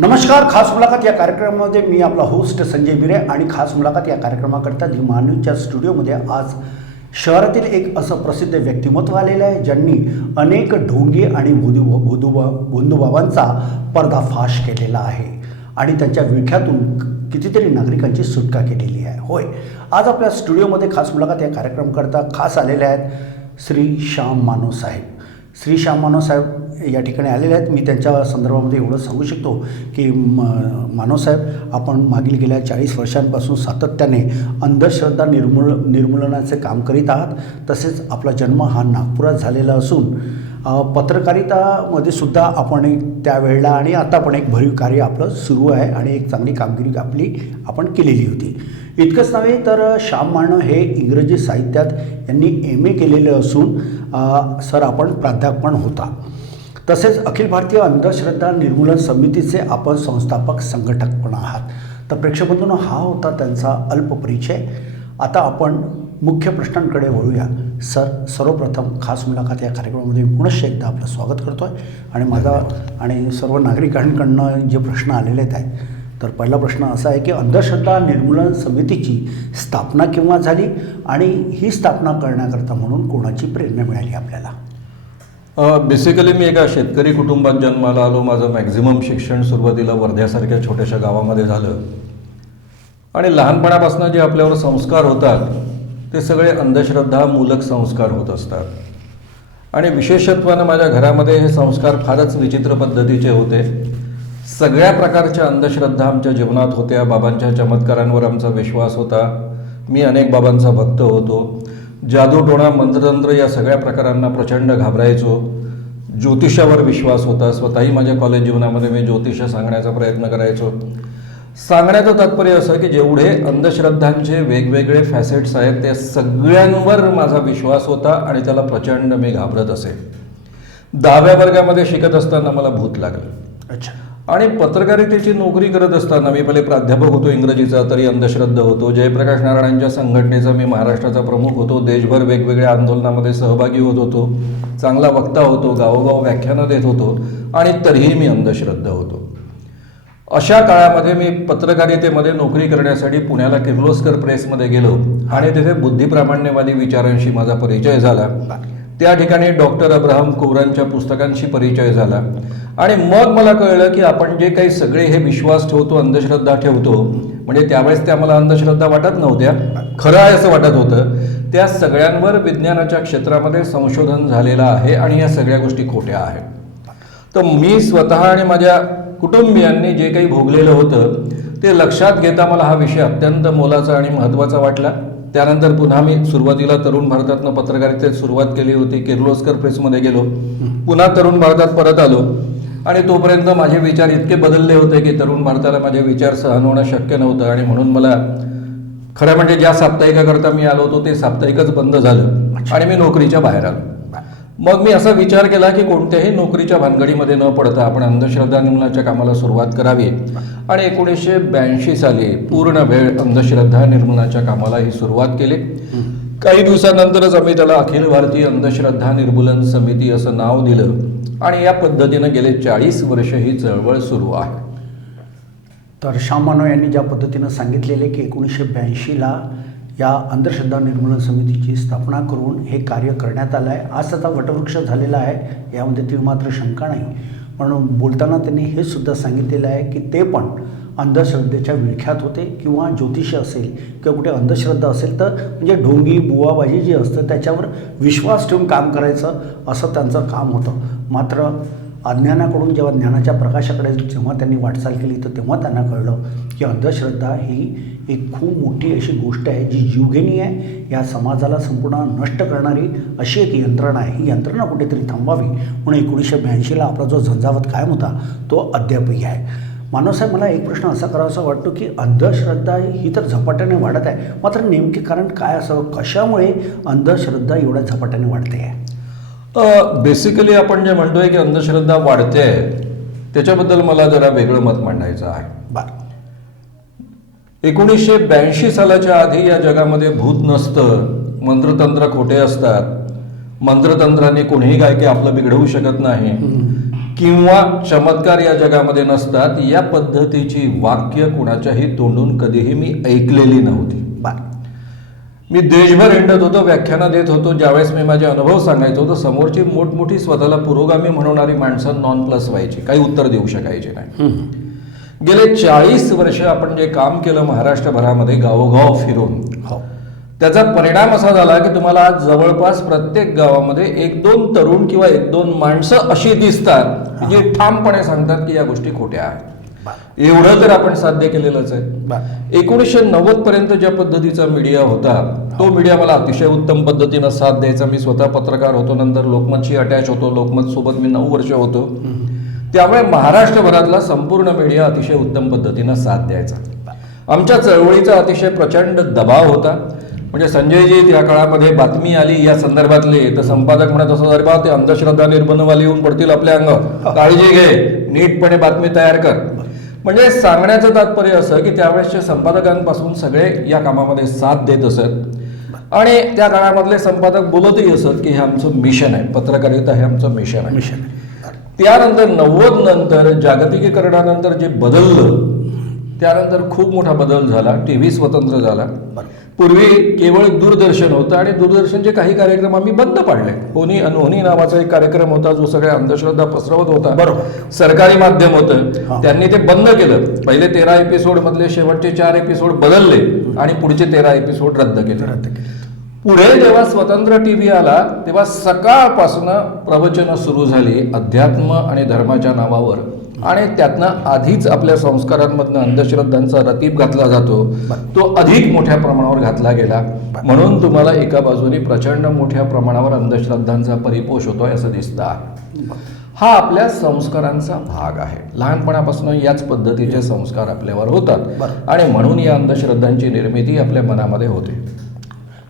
नमस्कार. खास मुलाखत या कार्यक्रमामध्ये मी आपला होस्ट संजय बिरे आणि खास मुलाखत या कार्यक्रमाकरता दी मानवच्या स्टुडिओमध्ये आज शहरातील एक असं प्रसिद्ध व्यक्तिमत्व आलेलं आहे ज्यांनी अनेक ढोंगी आणि भोंदूबाबांचा पर्दाफाश केलेला आहे आणि त्यांच्या विळख्यातून कितीतरी नागरिकांची सुटका केलेली आहे. होय, आज आपल्या स्टुडिओमध्ये खास मुलाखत या कार्यक्रमाकरता खास आलेले आहेत श्री श्याम मानव साहेब. श्री श्याम मानव साहेब या ठिकाणी आलेले आहेत. मी त्यांच्या संदर्भामध्ये एवढं सांगू शकतो की मानव साहेब, आपण मागील गेल्या 40 वर्षांपासून सातत्याने अंधश्रद्धा निर्मूलनाचे काम करीत आहात. तसेच आपला जन्म हा नागपुरात झालेला असून पत्रकारितामध्ये सुद्धा आपण त्यावेळेला आणि आता पण एक भरीव कार्य आपलं सुरू आहे आणि एक चांगली कामगिरी आपण केलेली होती. इतकंच नव्हे तर श्याम मानव हे इंग्रजी साहित्यात यांनी MA केलेलं असून सर आपण प्राध्यापक पण होता. तसेच अखिल भारतीय अंधश्रद्धा निर्मूलन समितीचे आपण संस्थापक संघटक पण आहात. तर प्रेक्षकबंधूंनो, हा होता त्यांचा अल्प परिचय. आता आपण मुख्य प्रश्नांकडे वळूया. सर, सर्वप्रथम खास मुलाखत या कार्यक्रमामध्ये पुनश्च एकदा आपलं स्वागत करतो आहे आणि माझा आणि सर्व नागरिकांकडनं जे प्रश्न आलेले आहेत, तर पहिला प्रश्न असा आहे की अंधश्रद्धा निर्मूलन समितीची स्थापना केव्हा झाली आणि ही स्थापना करण्याकरता म्हणून कोणाची प्रेरणा मिळाली आपल्याला? बेसिकली मी एका शेतकरी कुटुंबात जन्माला आलो. माझं मॅक्झिमम शिक्षण सुरुवातीला वर्ध्यासारख्या छोट्याशा गावामध्ये झालं आणि लहानपणापासून जे आपल्यावर संस्कार होतात ते सगळे अंधश्रद्धामूलक संस्कार होत असतात आणि विशेषत्वानं माझ्या घरामध्ये हे संस्कार फारच विचित्र पद्धतीचे होते. सगळ्या प्रकारच्या अंधश्रद्धा आमच्या जीवनात होत्या. बाबांच्या चमत्कारांवर आमचा विश्वास होता. मी अनेक बाबांचा भक्त होतो. जादूटोणा, मंत्रतंत्र या सगळ्या प्रकारांना प्रचंड घाबरायचो. ज्योतिषावर विश्वास होता. स्वतःही माझ्या कॉलेज जीवनामध्ये मी ज्योतिष सांगण्याचा प्रयत्न करायचो. सांगण्याचं तात्पर्य असं की जेवढे अंधश्रद्धांचे वेगवेगळे फॅसेट्स आहेत त्या सगळ्यांवर माझा विश्वास होता आणि त्याला प्रचंड मी घाबरत असे. 10व्या वर्गामध्ये शिकत असताना मला भूत लागलं. अच्छा. आणि पत्रकारितेची नोकरी करत असताना मी पहिले प्राध्यापक होतो इंग्रजीचा, तरी अंधश्रद्धा होतो. जयप्रकाश नारायणांच्या संघटनेचा मी महाराष्ट्राचा प्रमुख होतो. देशभर वेगवेगळ्या आंदोलनामध्ये सहभागी होत होतो. चांगला वक्ता होतो. गावोगाव व्याख्यानं देत होतो आणि तरीही मी अंधश्रद्धा होतो. अशा काळामध्ये मी पत्रकारितेमध्ये नोकरी करण्यासाठी पुण्याला किर्लोस्कर प्रेसमध्ये गेलो आणि तिथे बुद्धिप्रामाण्यवादी विचारांशी माझा परिचय झाला. त्या ठिकाणी डॉक्टर अब्राहम कुवरांच्या पुस्तकांशी परिचय झाला आणि मग मला कळलं की आपण जे काही सगळे हे विश्वास ठेवतो, अंधश्रद्धा ठेवतो, म्हणजे त्यावेळेस त्या मला अंधश्रद्धा वाटत नव्हत्या, खरं आहे असं वाटत होतं, त्या सगळ्यांवर विज्ञानाच्या क्षेत्रामध्ये संशोधन झालेलं आहे आणि या सगळ्या गोष्टी खोट्या आहेत. तर मी स्वतः आणि माझ्या कुटुंबियांनी जे काही भोगलेलं होतं ते लक्षात घेता मला हा विषय अत्यंत मोलाचा आणि महत्त्वाचा वाटला. त्यानंतर पुन्हा मी सुरुवातीला तरुण भारतातनं पत्रकारितेत सुरुवात केली होती. किर्लोस्कर प्रेसमध्ये गेलो, पुन्हा तरुण भारतात परत आलो आणि तोपर्यंत माझे विचार इतके बदलले होते की तरुण भारताला माझे विचार सहन होणं शक्य नव्हतं आणि म्हणून मला खरं म्हणजे ज्या साप्ताहिकाकरता मी आलो होतो ते साप्ताहिकच बंद झालं आणि मी नोकरीच्या बाहेर आलो. मग मी असा विचार केला की कोणत्याही नोकरीच्या भानगडीमध्ये न पडता आपण अंधश्रद्धा निर्मूलनाच्या कामाला सुरुवात करावी आणि 1982 साली पूर्ण वेळ अंधश्रद्धा निर्मूलनाच्या कामाला ही सुरुवात केली. काही दिवसानंतरच आम्ही त्याला अखिल भारतीय अंधश्रद्धा निर्मूलन समिती असं नाव दिलं आणि या पद्धतीनं गेले 40 वर्ष ही चळवळ सुरू आहे. तर श्याम मानव यांनी ज्या पद्धतीनं सांगितलेले की 1982ला या अंधश्रद्धा निर्मूलन समितीची स्थापना करून हे कार्य करण्यात आलं आहे. आज त्याचा वटवृक्ष झालेला आहे, यामध्ये ती मात्र शंका नाही. पण बोलताना त्यांनी हे सुद्धा सांगितलेलं आहे की ते पण अंधश्रद्धेच्या विळख्यात होते किंवा ज्योतिष असेल किंवा कुठे अंधश्रद्धा असेल तर म्हणजे ढोंगी बुवाबाजी जी असतं त्याच्यावर विश्वास ठेवून काम करायचं असं त्यांचं काम होतं. मात्र अज्ञानाकडून जेव्हा ज्ञानाच्या प्रकाशाकडे जेव्हा त्यांनी वाटचाल केली तर तेव्हा त्यांना कळलं की अंधश्रद्धा ही एक खूप मोठी अशी गोष्ट आहे जी जीवघेणी आहे. या समाजाला संपूर्ण नष्ट करणारी अशी एक यंत्रणा आहे. ही यंत्रणा कुठेतरी थांबवावी म्हणून 1982ला आपला जो झंझावात कायम होता तो अद्यापही आहे. मानवसाहेब, मला एक प्रश्न असा करावासा वाटतो की अंधश्रद्धा ही तर झपाट्याने वाढत आहे, मात्र नेमके कारण काय असावं? कशामुळे अंधश्रद्धा एवढ्या झपाट्याने वाढते आहे? बेसिकली आपण जे म्हणतोय की अंधश्रद्धा वाढते त्याच्याबद्दल मला जरा वेगळं मत मांडायचं आहे. 1982 सालाच्या आधी या जगामध्ये भूत नसतं, मंत्रतंत्र खोटे असतात, मंत्रतंत्राने कोणीही काय की आपलं बिघडवू शकत नाही, किंवा चमत्कार या जगामध्ये नसतात, या पद्धतीची वाक्य कुणाच्याही तोंडून कधीही मी ऐकलेली नव्हती. मी देशभर हिंडत होतो, व्याख्यानं देत होतो. ज्यावेळेस मी माझे अनुभव सांगायचो तर समोरची मोठमोठी स्वतःला पुरोगामी म्हणणारी माणसं नॉन प्लस व्हायची, काही उत्तर देऊ शकायचे नाही. गेले 40 वर्ष आपण जे काम केलं महाराष्ट्रभरामध्ये गावोगाव फिरून, त्याचा परिणाम असा झाला की तुम्हाला आज जवळपास प्रत्येक गावामध्ये 1-2 तरुण किंवा 1-2 माणसं अशी दिसतात जी ठामपणे सांगतात की या गोष्टी खोट्या आहेत. एवढं तर आपण साध्य केलेलंच आहे. 1990 पर्यंत ज्या पद्धतीचा मीडिया होता तो मीडिया मला अतिशय उत्तम पद्धतीनं साथ द्यायचा. मी स्वतः पत्रकार होतो, नंतर लोकमतशी अटॅच होतो, लोकमत सोबत मी 9 वर्ष होतो. त्यामुळे महाराष्ट्रभरातला संपूर्ण मीडिया अतिशय उत्तम पद्धतीनं साथ द्यायचा. आमच्या चळवळीचा अतिशय प्रचंड दबाव होता. म्हणजे संजयजी त्या काळामध्ये बातमी आली या संदर्भातले तर संपादक म्हणत असं, अरे बा ते अंधश्रद्धा निर्बंधवाले येऊन पडतील आपल्या अंगावर, काळजी घे, नीटपणे बातमी तयार कर. म्हणजे सांगण्याचं तात्पर्य असं की त्यावेळेसच्या संपादकांपासून सगळे या कामामध्ये साथ देत असत आणि त्या काळामधले संपादक बोलतही असत की हे आमचं मिशन आहे, पत्रकारिता हे आमचं मिशन आहे. त्यानंतर 90 नंतर जागतिकीकरणानंतर जे बदललं त्यानंतर खूप मोठा बदल झाला. टीव्ही स्वतंत्र झाला. पूर्वी केवळ दूरदर्शन होतं आणि दूरदर्शनचे काही कार्यक्रम आम्ही बंद पाडले. होनी अनहोनी नावाचा एक कार्यक्रम होता जो सगळ्या अंधश्रद्धा पसरवत होता. बरोबर, सरकारी माध्यम होतं, त्यांनी ते बंद केलं. पहिले 13 एपिसोड मधले शेवटचे 4 एपिसोड बदलले आणि पुढचे 13 एपिसोड रद्द केले. पुढे जेव्हा स्वतंत्र टीव्ही आला तेव्हा सकाळपासून प्रवचनं सुरू झाली अध्यात्म आणि धर्माच्या नावावर आणि त्यातनं आधीच आपल्या संस्कारांमधनं अंधश्रद्धांचा रतीब घातला जातो, तो अधिक मोठ्या प्रमाणावर घातला गेला. म्हणून तुम्हाला एका बाजूने प्रचंड मोठ्या प्रमाणावर अंधश्रद्धांचा परिपोष होतोय असं दिसतं. हा आपल्या संस्कारांचा भाग आहे. लहानपणापासून याच पद्धतीचे संस्कार आपल्यावर होतात आणि म्हणून या अंधश्रद्धांची निर्मिती आपल्या मनामध्ये होते.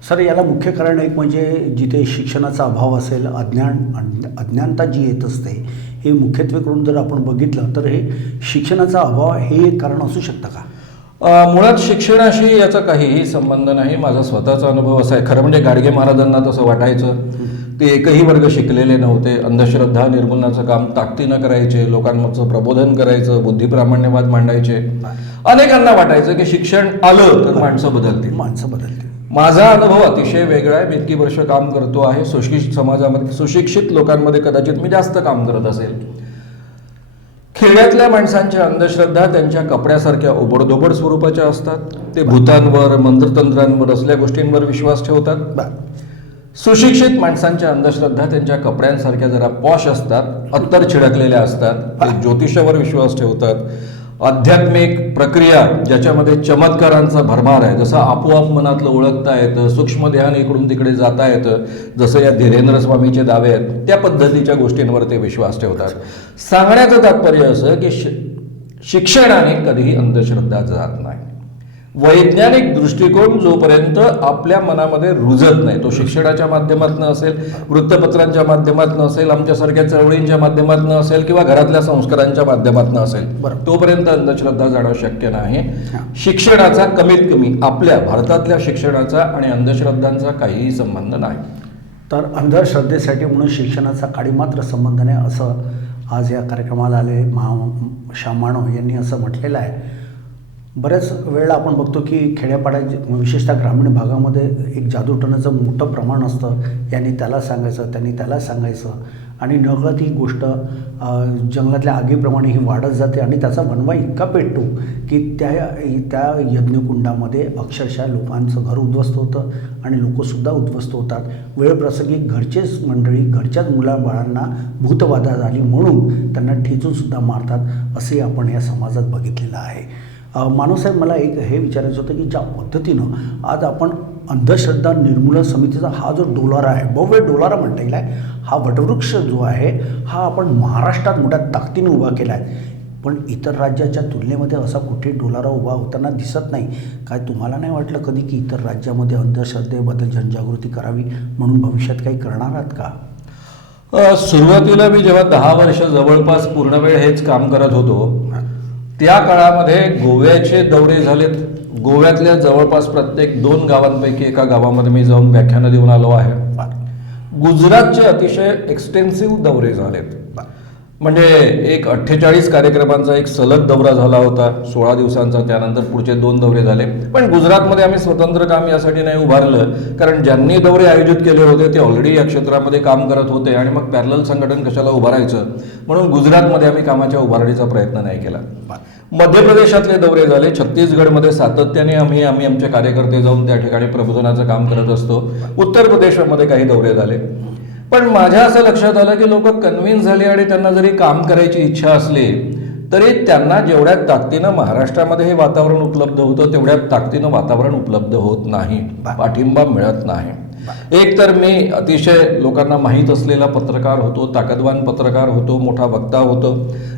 सर, याला मुख्य कारण एक म्हणजे जिथे शिक्षणाचा अभाव असेल, अज्ञानता जी येत असते, हे मुख्यत्वे करून जर आपण बघितलं तर हे शिक्षणाचा अभाव हे एक कारण असू शकतं का? मुळात शिक्षणाशी याचा काहीही संबंध नाही. माझा स्वतःचा अनुभव असा आहे. खरं म्हणजे गाडगे महाराजांना तसं वाटायचं. ते एकही वर्ग शिकलेले नव्हते. अंधश्रद्धा निर्मूलनाचं काम ताकदीनं करायचे, लोकांचं प्रबोधन करायचं, बुद्धिप्रामाण्यवाद मांडायचे. अनेकांना वाटायचं की शिक्षण आलं तर माणसं बदलतील. माझा अनुभव अतिशय वेगळा आहे. मी इतकी वर्ष काम करतो आहे. सुशिक्षित समाजामध्ये, सुशिक्षित लोकांमध्ये कदाचित मी जास्त काम करत असेल. खेड्यातल्या माणसांच्या अंधश्रद्धा त्यांच्या कपड्यासारख्या ओबडधोबड स्वरूपाच्या असतात. ते भूतांवर, मंत्रतंत्रांवर असल्या गोष्टींवर विश्वास ठेवतात. सुशिक्षित माणसांच्या अंधश्रद्धा त्यांच्या कपड्यांसारख्या जरा पॉश असतात, अत्तर छिडकलेल्या असतात. ते ज्योतिषावर विश्वास ठेवतात. आध्यात्मिक प्रक्रिया ज्याच्यामध्ये चमत्कारांचा भरमार आहे, जसं आपोआप मनातलं ओळखता येतं, सूक्ष्म ध्यान इकडून तिकडे जाता येतं, जसं या धीरेंद्र स्वामीचे दावे आहेत, त्या पद्धतीच्या गोष्टींवर ते विश्वास ठेवतात. सांगण्याचं तात्पर्य असं की शिक्षणाने कधीही अंधश्रद्धा जात नाही. वैज्ञानिक दृष्टिकोन जोपर्यंत आपल्या मनामध्ये रुजत नाही, तो शिक्षणाच्या माध्यमातून असेल, वृत्तपत्रांच्या माध्यमातून असेल, आमच्यासारख्या चळवळींच्या माध्यमातून असेल किंवा घरातल्या संस्कारांच्या माध्यमातून असेल, तोपर्यंत अंधश्रद्धा जाणं शक्य नाही. शिक्षणाचा कमीत कमी आपल्या भारतातल्या शिक्षणाचा आणि अंधश्रद्धांचा काहीही संबंध नाही. तर अंधश्रद्धेसाठी म्हणून शिक्षणाचा काडीमात्र संबंध नाही असं आज या कार्यक्रमाला आले श्याम मानव यांनी असं म्हटलेलं आहे. बऱ्याच वेळेला आपण बघतो की खेड्यापाड्यात विशेषतः ग्रामीण भागामध्ये एक जादूटोण्याचं मोठं प्रमाण असतं. यांनी त्याला सांगायचं, त्यांनी त्याला सांगायचं आणि नकळत ही गोष्ट जंगलातल्या आगीप्रमाणे ही वाढत जाते आणि त्याचा वणवा इतका पेटतो की त्या यज्ञकुंडामध्ये अक्षरशः लोकांचं घर उद्ध्वस्त होतं आणि लोकंसुद्धा उद्ध्वस्त होतात. वेळप्रसंगी घरचेच मंडळी घरच्याच मुलाबाळांना भूतबाधा झाली म्हणून त्यांना ठेचूनसुद्धा मारतात असे आपण या समाजात बघितलेलं आहे. मानवसाहेब, मला एक हे विचारायचं होतं की ज्या पद्धतीनं आज आपण अंधश्रद्धा निर्मूलन समितीचा हा जो डोलारा आहे, भव्य डोलारा म्हणता येईल आहे, हा वटवृक्ष जो आहे हा आपण महाराष्ट्रात मोठ्या ताकदीने उभा केला आहे, पण इतर राज्याच्या तुलनेमध्ये असा कुठे डोलारा उभा होताना दिसत नाही. काय तुम्हाला नाही वाटलं कधी की इतर राज्यामध्ये अंधश्रद्धेबद्दल जनजागृती करावी म्हणून भविष्यात काही करणार आहात का? सुरुवातीला मी जेव्हा 10 वर्ष जवळपास पूर्ण वेळ हेच काम करत होतो त्या काळामध्ये गोव्याचे दौरे झालेत. गोव्यातल्या जवळपास प्रत्येक 2 गावांपैकी एका गावामध्ये मी जाऊन व्याख्यानं देऊन आलो आहे. गुजरातचे अतिशय एक्सटेन्सिव्ह दौरे झालेत. म्हणजे एक 48 कार्यक्रमांचा एक सलग दौरा झाला होता 16 दिवसांचा. त्यानंतर पुढचे 2 दौरे झाले. पण गुजरातमध्ये आम्ही स्वतंत्र काम यासाठी नाही उभारलं, कारण ज्यांनी दौरे आयोजित केले होते ते ऑलरेडी या क्षेत्रामध्ये काम करत होते आणि मग पॅरलल संघटन कशाला उभारायचं, म्हणून गुजरातमध्ये आम्ही कामाच्या उभारणीचा प्रयत्न नाही केला. मध्य प्रदेशातले दौरे झाले. छत्तीसगडमध्ये सातत्याने आम्ही आमचे कार्यकर्ते जाऊन त्या ठिकाणी प्रबोधनाचं काम करत असतो. उत्तर प्रदेशामध्ये काही दौरे झाले. पण माझ्या असं लक्षात आलं की लोक कन्व्हिन्स झाले आणि त्यांना जरी काम करायची इच्छा असली तरी त्यांना जेवढ्या ताकदीनं महाराष्ट्रामध्ये हे वातावरण उपलब्ध होतं तेवढ्या ताकदीनं वातावरण उपलब्ध होत नाही, पाठिंबा मिळत नाही. एक तर मी अतिशय लोकांना माहीत असलेला पत्रकार होतो, ताकदवान पत्रकार होतो, मोठा वक्ता होतो,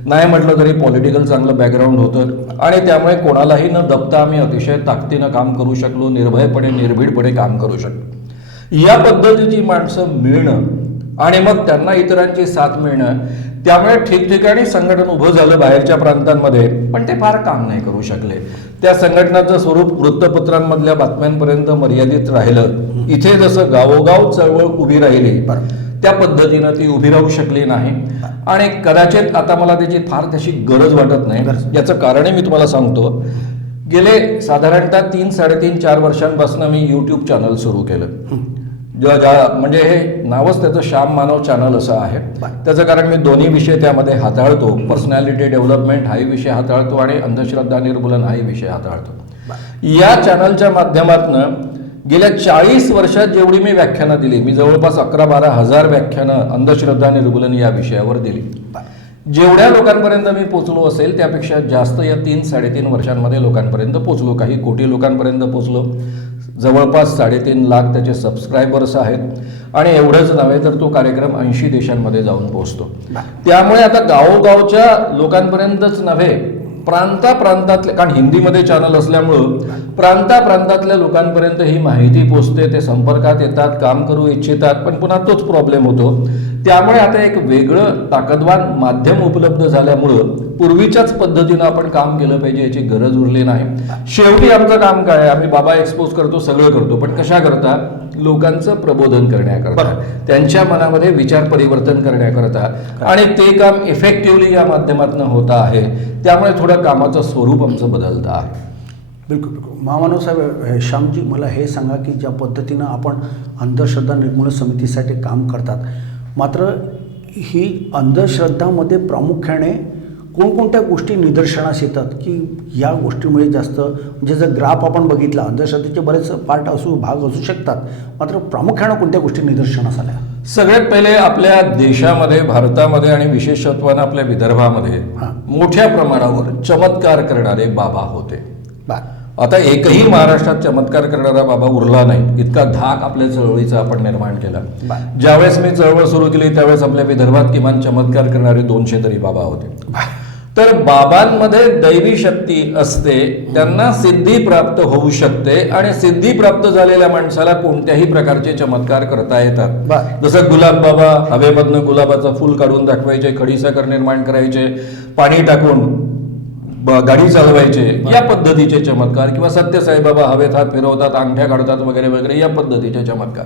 नाही म्हटलं तरी पॉलिटिकल चांगलं बॅकग्राऊंड होतं आणि त्यामुळे कोणालाही न दबता आम्ही अतिशय ताकदीनं काम करू शकलो, निर्भयपणे निर्भीडपणे काम करू शकलो. या पद्धतीची माणसं मिळणं आणि मग त्यांना इतरांची साथ मिळणं, त्यामुळे ठिकठिकाणी संघटन उभं झालं बाहेरच्या प्रांतांमध्ये, पण ते फार काम नाही करू शकले. त्या संघटनाचं स्वरूप वृत्तपत्रांमधल्या बातम्यांपर्यंत मर्यादित राहिलं. इथे जसं गावोगाव चळवळ उभी राहिली त्या पद्धतीनं ती उभी राहू शकली नाही आणि कदाचित आता मला त्याची फार तशी गरज वाटत नाही. याचं कारणही मी तुम्हाला सांगतो. गेले साधारणतः 3-3.5-4 वर्षांपासून मी यूट्यूब चॅनल सुरू केलं. म्हणजे हे नावच त्याचं श्याम मानव चॅनल असं आहे. त्याचं कारण मी दोन्ही विषय त्यामध्ये हाताळतो. पर्सनॅलिटी डेव्हलपमेंट हाही विषय हाताळतो आणि अंधश्रद्धा निर्मूलन हाही विषय हाताळतो. या चॅनलच्या माध्यमातून गेल्या 40 वर्षात जेवढी मी व्याख्यानं दिली, मी जवळपास 11-12 हजार व्याख्यानं अंधश्रद्धा निर्मूलन या विषयावर दिली. जेवढ्या लोकांपर्यंत मी पोचलो असेल त्यापेक्षा जास्त या 3-3.5 वर्षांमध्ये लोकांपर्यंत पोचलो. काही कोटी लोकांपर्यंत पोचलो. जवळपास 3.5 लाख त्याचे सबस्क्रायबर्स आहेत आणि एवढंच नव्हे तर तो कार्यक्रम 80 देशांमध्ये जाऊन पोहोचतो. त्यामुळे आता गावोगावच्या लोकांपर्यंतच नव्हे, प्रांतातले, कारण हिंदीमध्ये चॅनल असल्यामुळं प्रांतातल्या लोकांपर्यंत ही माहिती पोचते. ते संपर्कात येतात, काम करू इच्छितात, पण पुन्हा तोच प्रॉब्लेम होतो. त्यामुळे आता एक वेगळं ताकदवान माध्यम उपलब्ध झाल्यामुळं पूर्वीच्याच पद्धतीनं आपण काम केलं पाहिजे याची गरज उरली नाही. शेवटी आमचं काम काय आहे, आम्ही बाबा एक्सपोज करतो, सगळं करतो, पण कशा करता? लोकांचं प्रबोधन करण्याकरता, त्यांच्या मनामध्ये विचार परिवर्तन करण्याकरता, आणि ते काम इफेक्टिव्हली या माध्यमातून होतं आहे. त्यामुळे थोडं कामाचं स्वरूप आमचं बदलतं आहे. बिलकुल बिलकुल. महामानव साहेब, श्यामजी, मला हे सांगा की ज्या पद्धतीनं आपण अंधश्रद्धा निर्मूलन समितीसाठी काम करतात, मात्र ही अंधश्रद्धामध्ये प्रामुख्याने कोणकोणत्या गोष्टी निदर्शनास येतात की या गोष्टीमुळे जास्त, म्हणजे जर ग्राफ आपण बघितला, अंधश्रद्धेचे बरेच भाग असू शकतात, मात्र प्रामुख्याने कोणत्या गोष्टी निदर्शनास आल्या? सगळ्यात पहिले आपल्या देशामध्ये, भारतामध्ये आणि विशेषत्वानं आपल्या विदर्भामध्ये मोठ्या प्रमाणावर चमत्कार करणारे बाबा होते. आता एकही महाराष्ट्रात चमत्कार करणारा बाबा उरला नाही. इतका धाक आपल्या चळवळीचा आपण निर्माण केला. ज्यावेळेस मी चळवळ सुरू केली त्यावेळेस आपल्या विदर्भात किमान चमत्कार करणारे 200 तरी बाबा होते. तर बाबांमध्ये दैवी शक्ती असते, त्यांना सिद्धी प्राप्त होऊ शकते आणि सिद्धी प्राप्त झालेल्या माणसाला कोणत्याही प्रकारचे चमत्कार करता येतात. जसं गुलाब बाबा हवेमधनं गुलाबाचं फुल काढून दाखवायचे, खडीसाखर निर्माण करायचे, पाणी टाकून गाडी चालवायचे, या पद्धतीचे चमत्कार, किंवा सत्यसाईबाबा हवेत हात फिरवतात, अंगठ्या काढतात वगैरे वगैरे, या पद्धतीचे चमत्कार.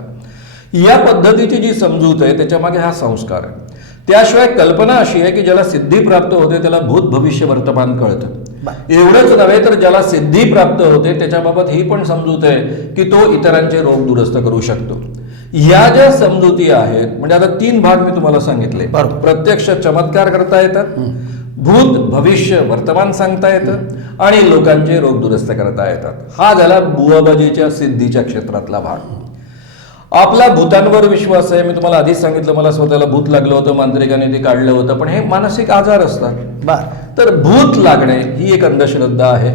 या पद्धतीची जी समजूत आहे त्याच्या मागे हा संस्कार आहे. त्याशिवाय कल्पना अशी आहे की ज्याला सिद्धी प्राप्त होते त्याला भूत भविष्य वर्तमान कळतं. एवढंच नव्हे तर ज्याला सिद्धी प्राप्त होते त्याच्याबाबत ही पण समजूत आहे की तो इतरांचे रोग दुरुस्त करू शकतो. या ज्या समजुती आहेत, म्हणजे आता 3 भाग मी तुम्हाला सांगितले. प्रत्यक्ष चमत्कार करता येतात, भूत भविष्य वर्तमान सांगता येतं आणि लोकांचे रोग दुरुस्त करता येतात. हा झाला बुवाबाजीच्या सिद्धीच्या क्षेत्रातला भाग. आपला भूतांवर विश्वास आहे. मी तुम्हाला आधीच सांगितलं, मला स्वतःला भूत लागलं होतं, मांत्रिकाने ते काढलं होतं, पण हे मानसिक आजार असतात. तर भूत लागणे ही एक अंधश्रद्धा आहे.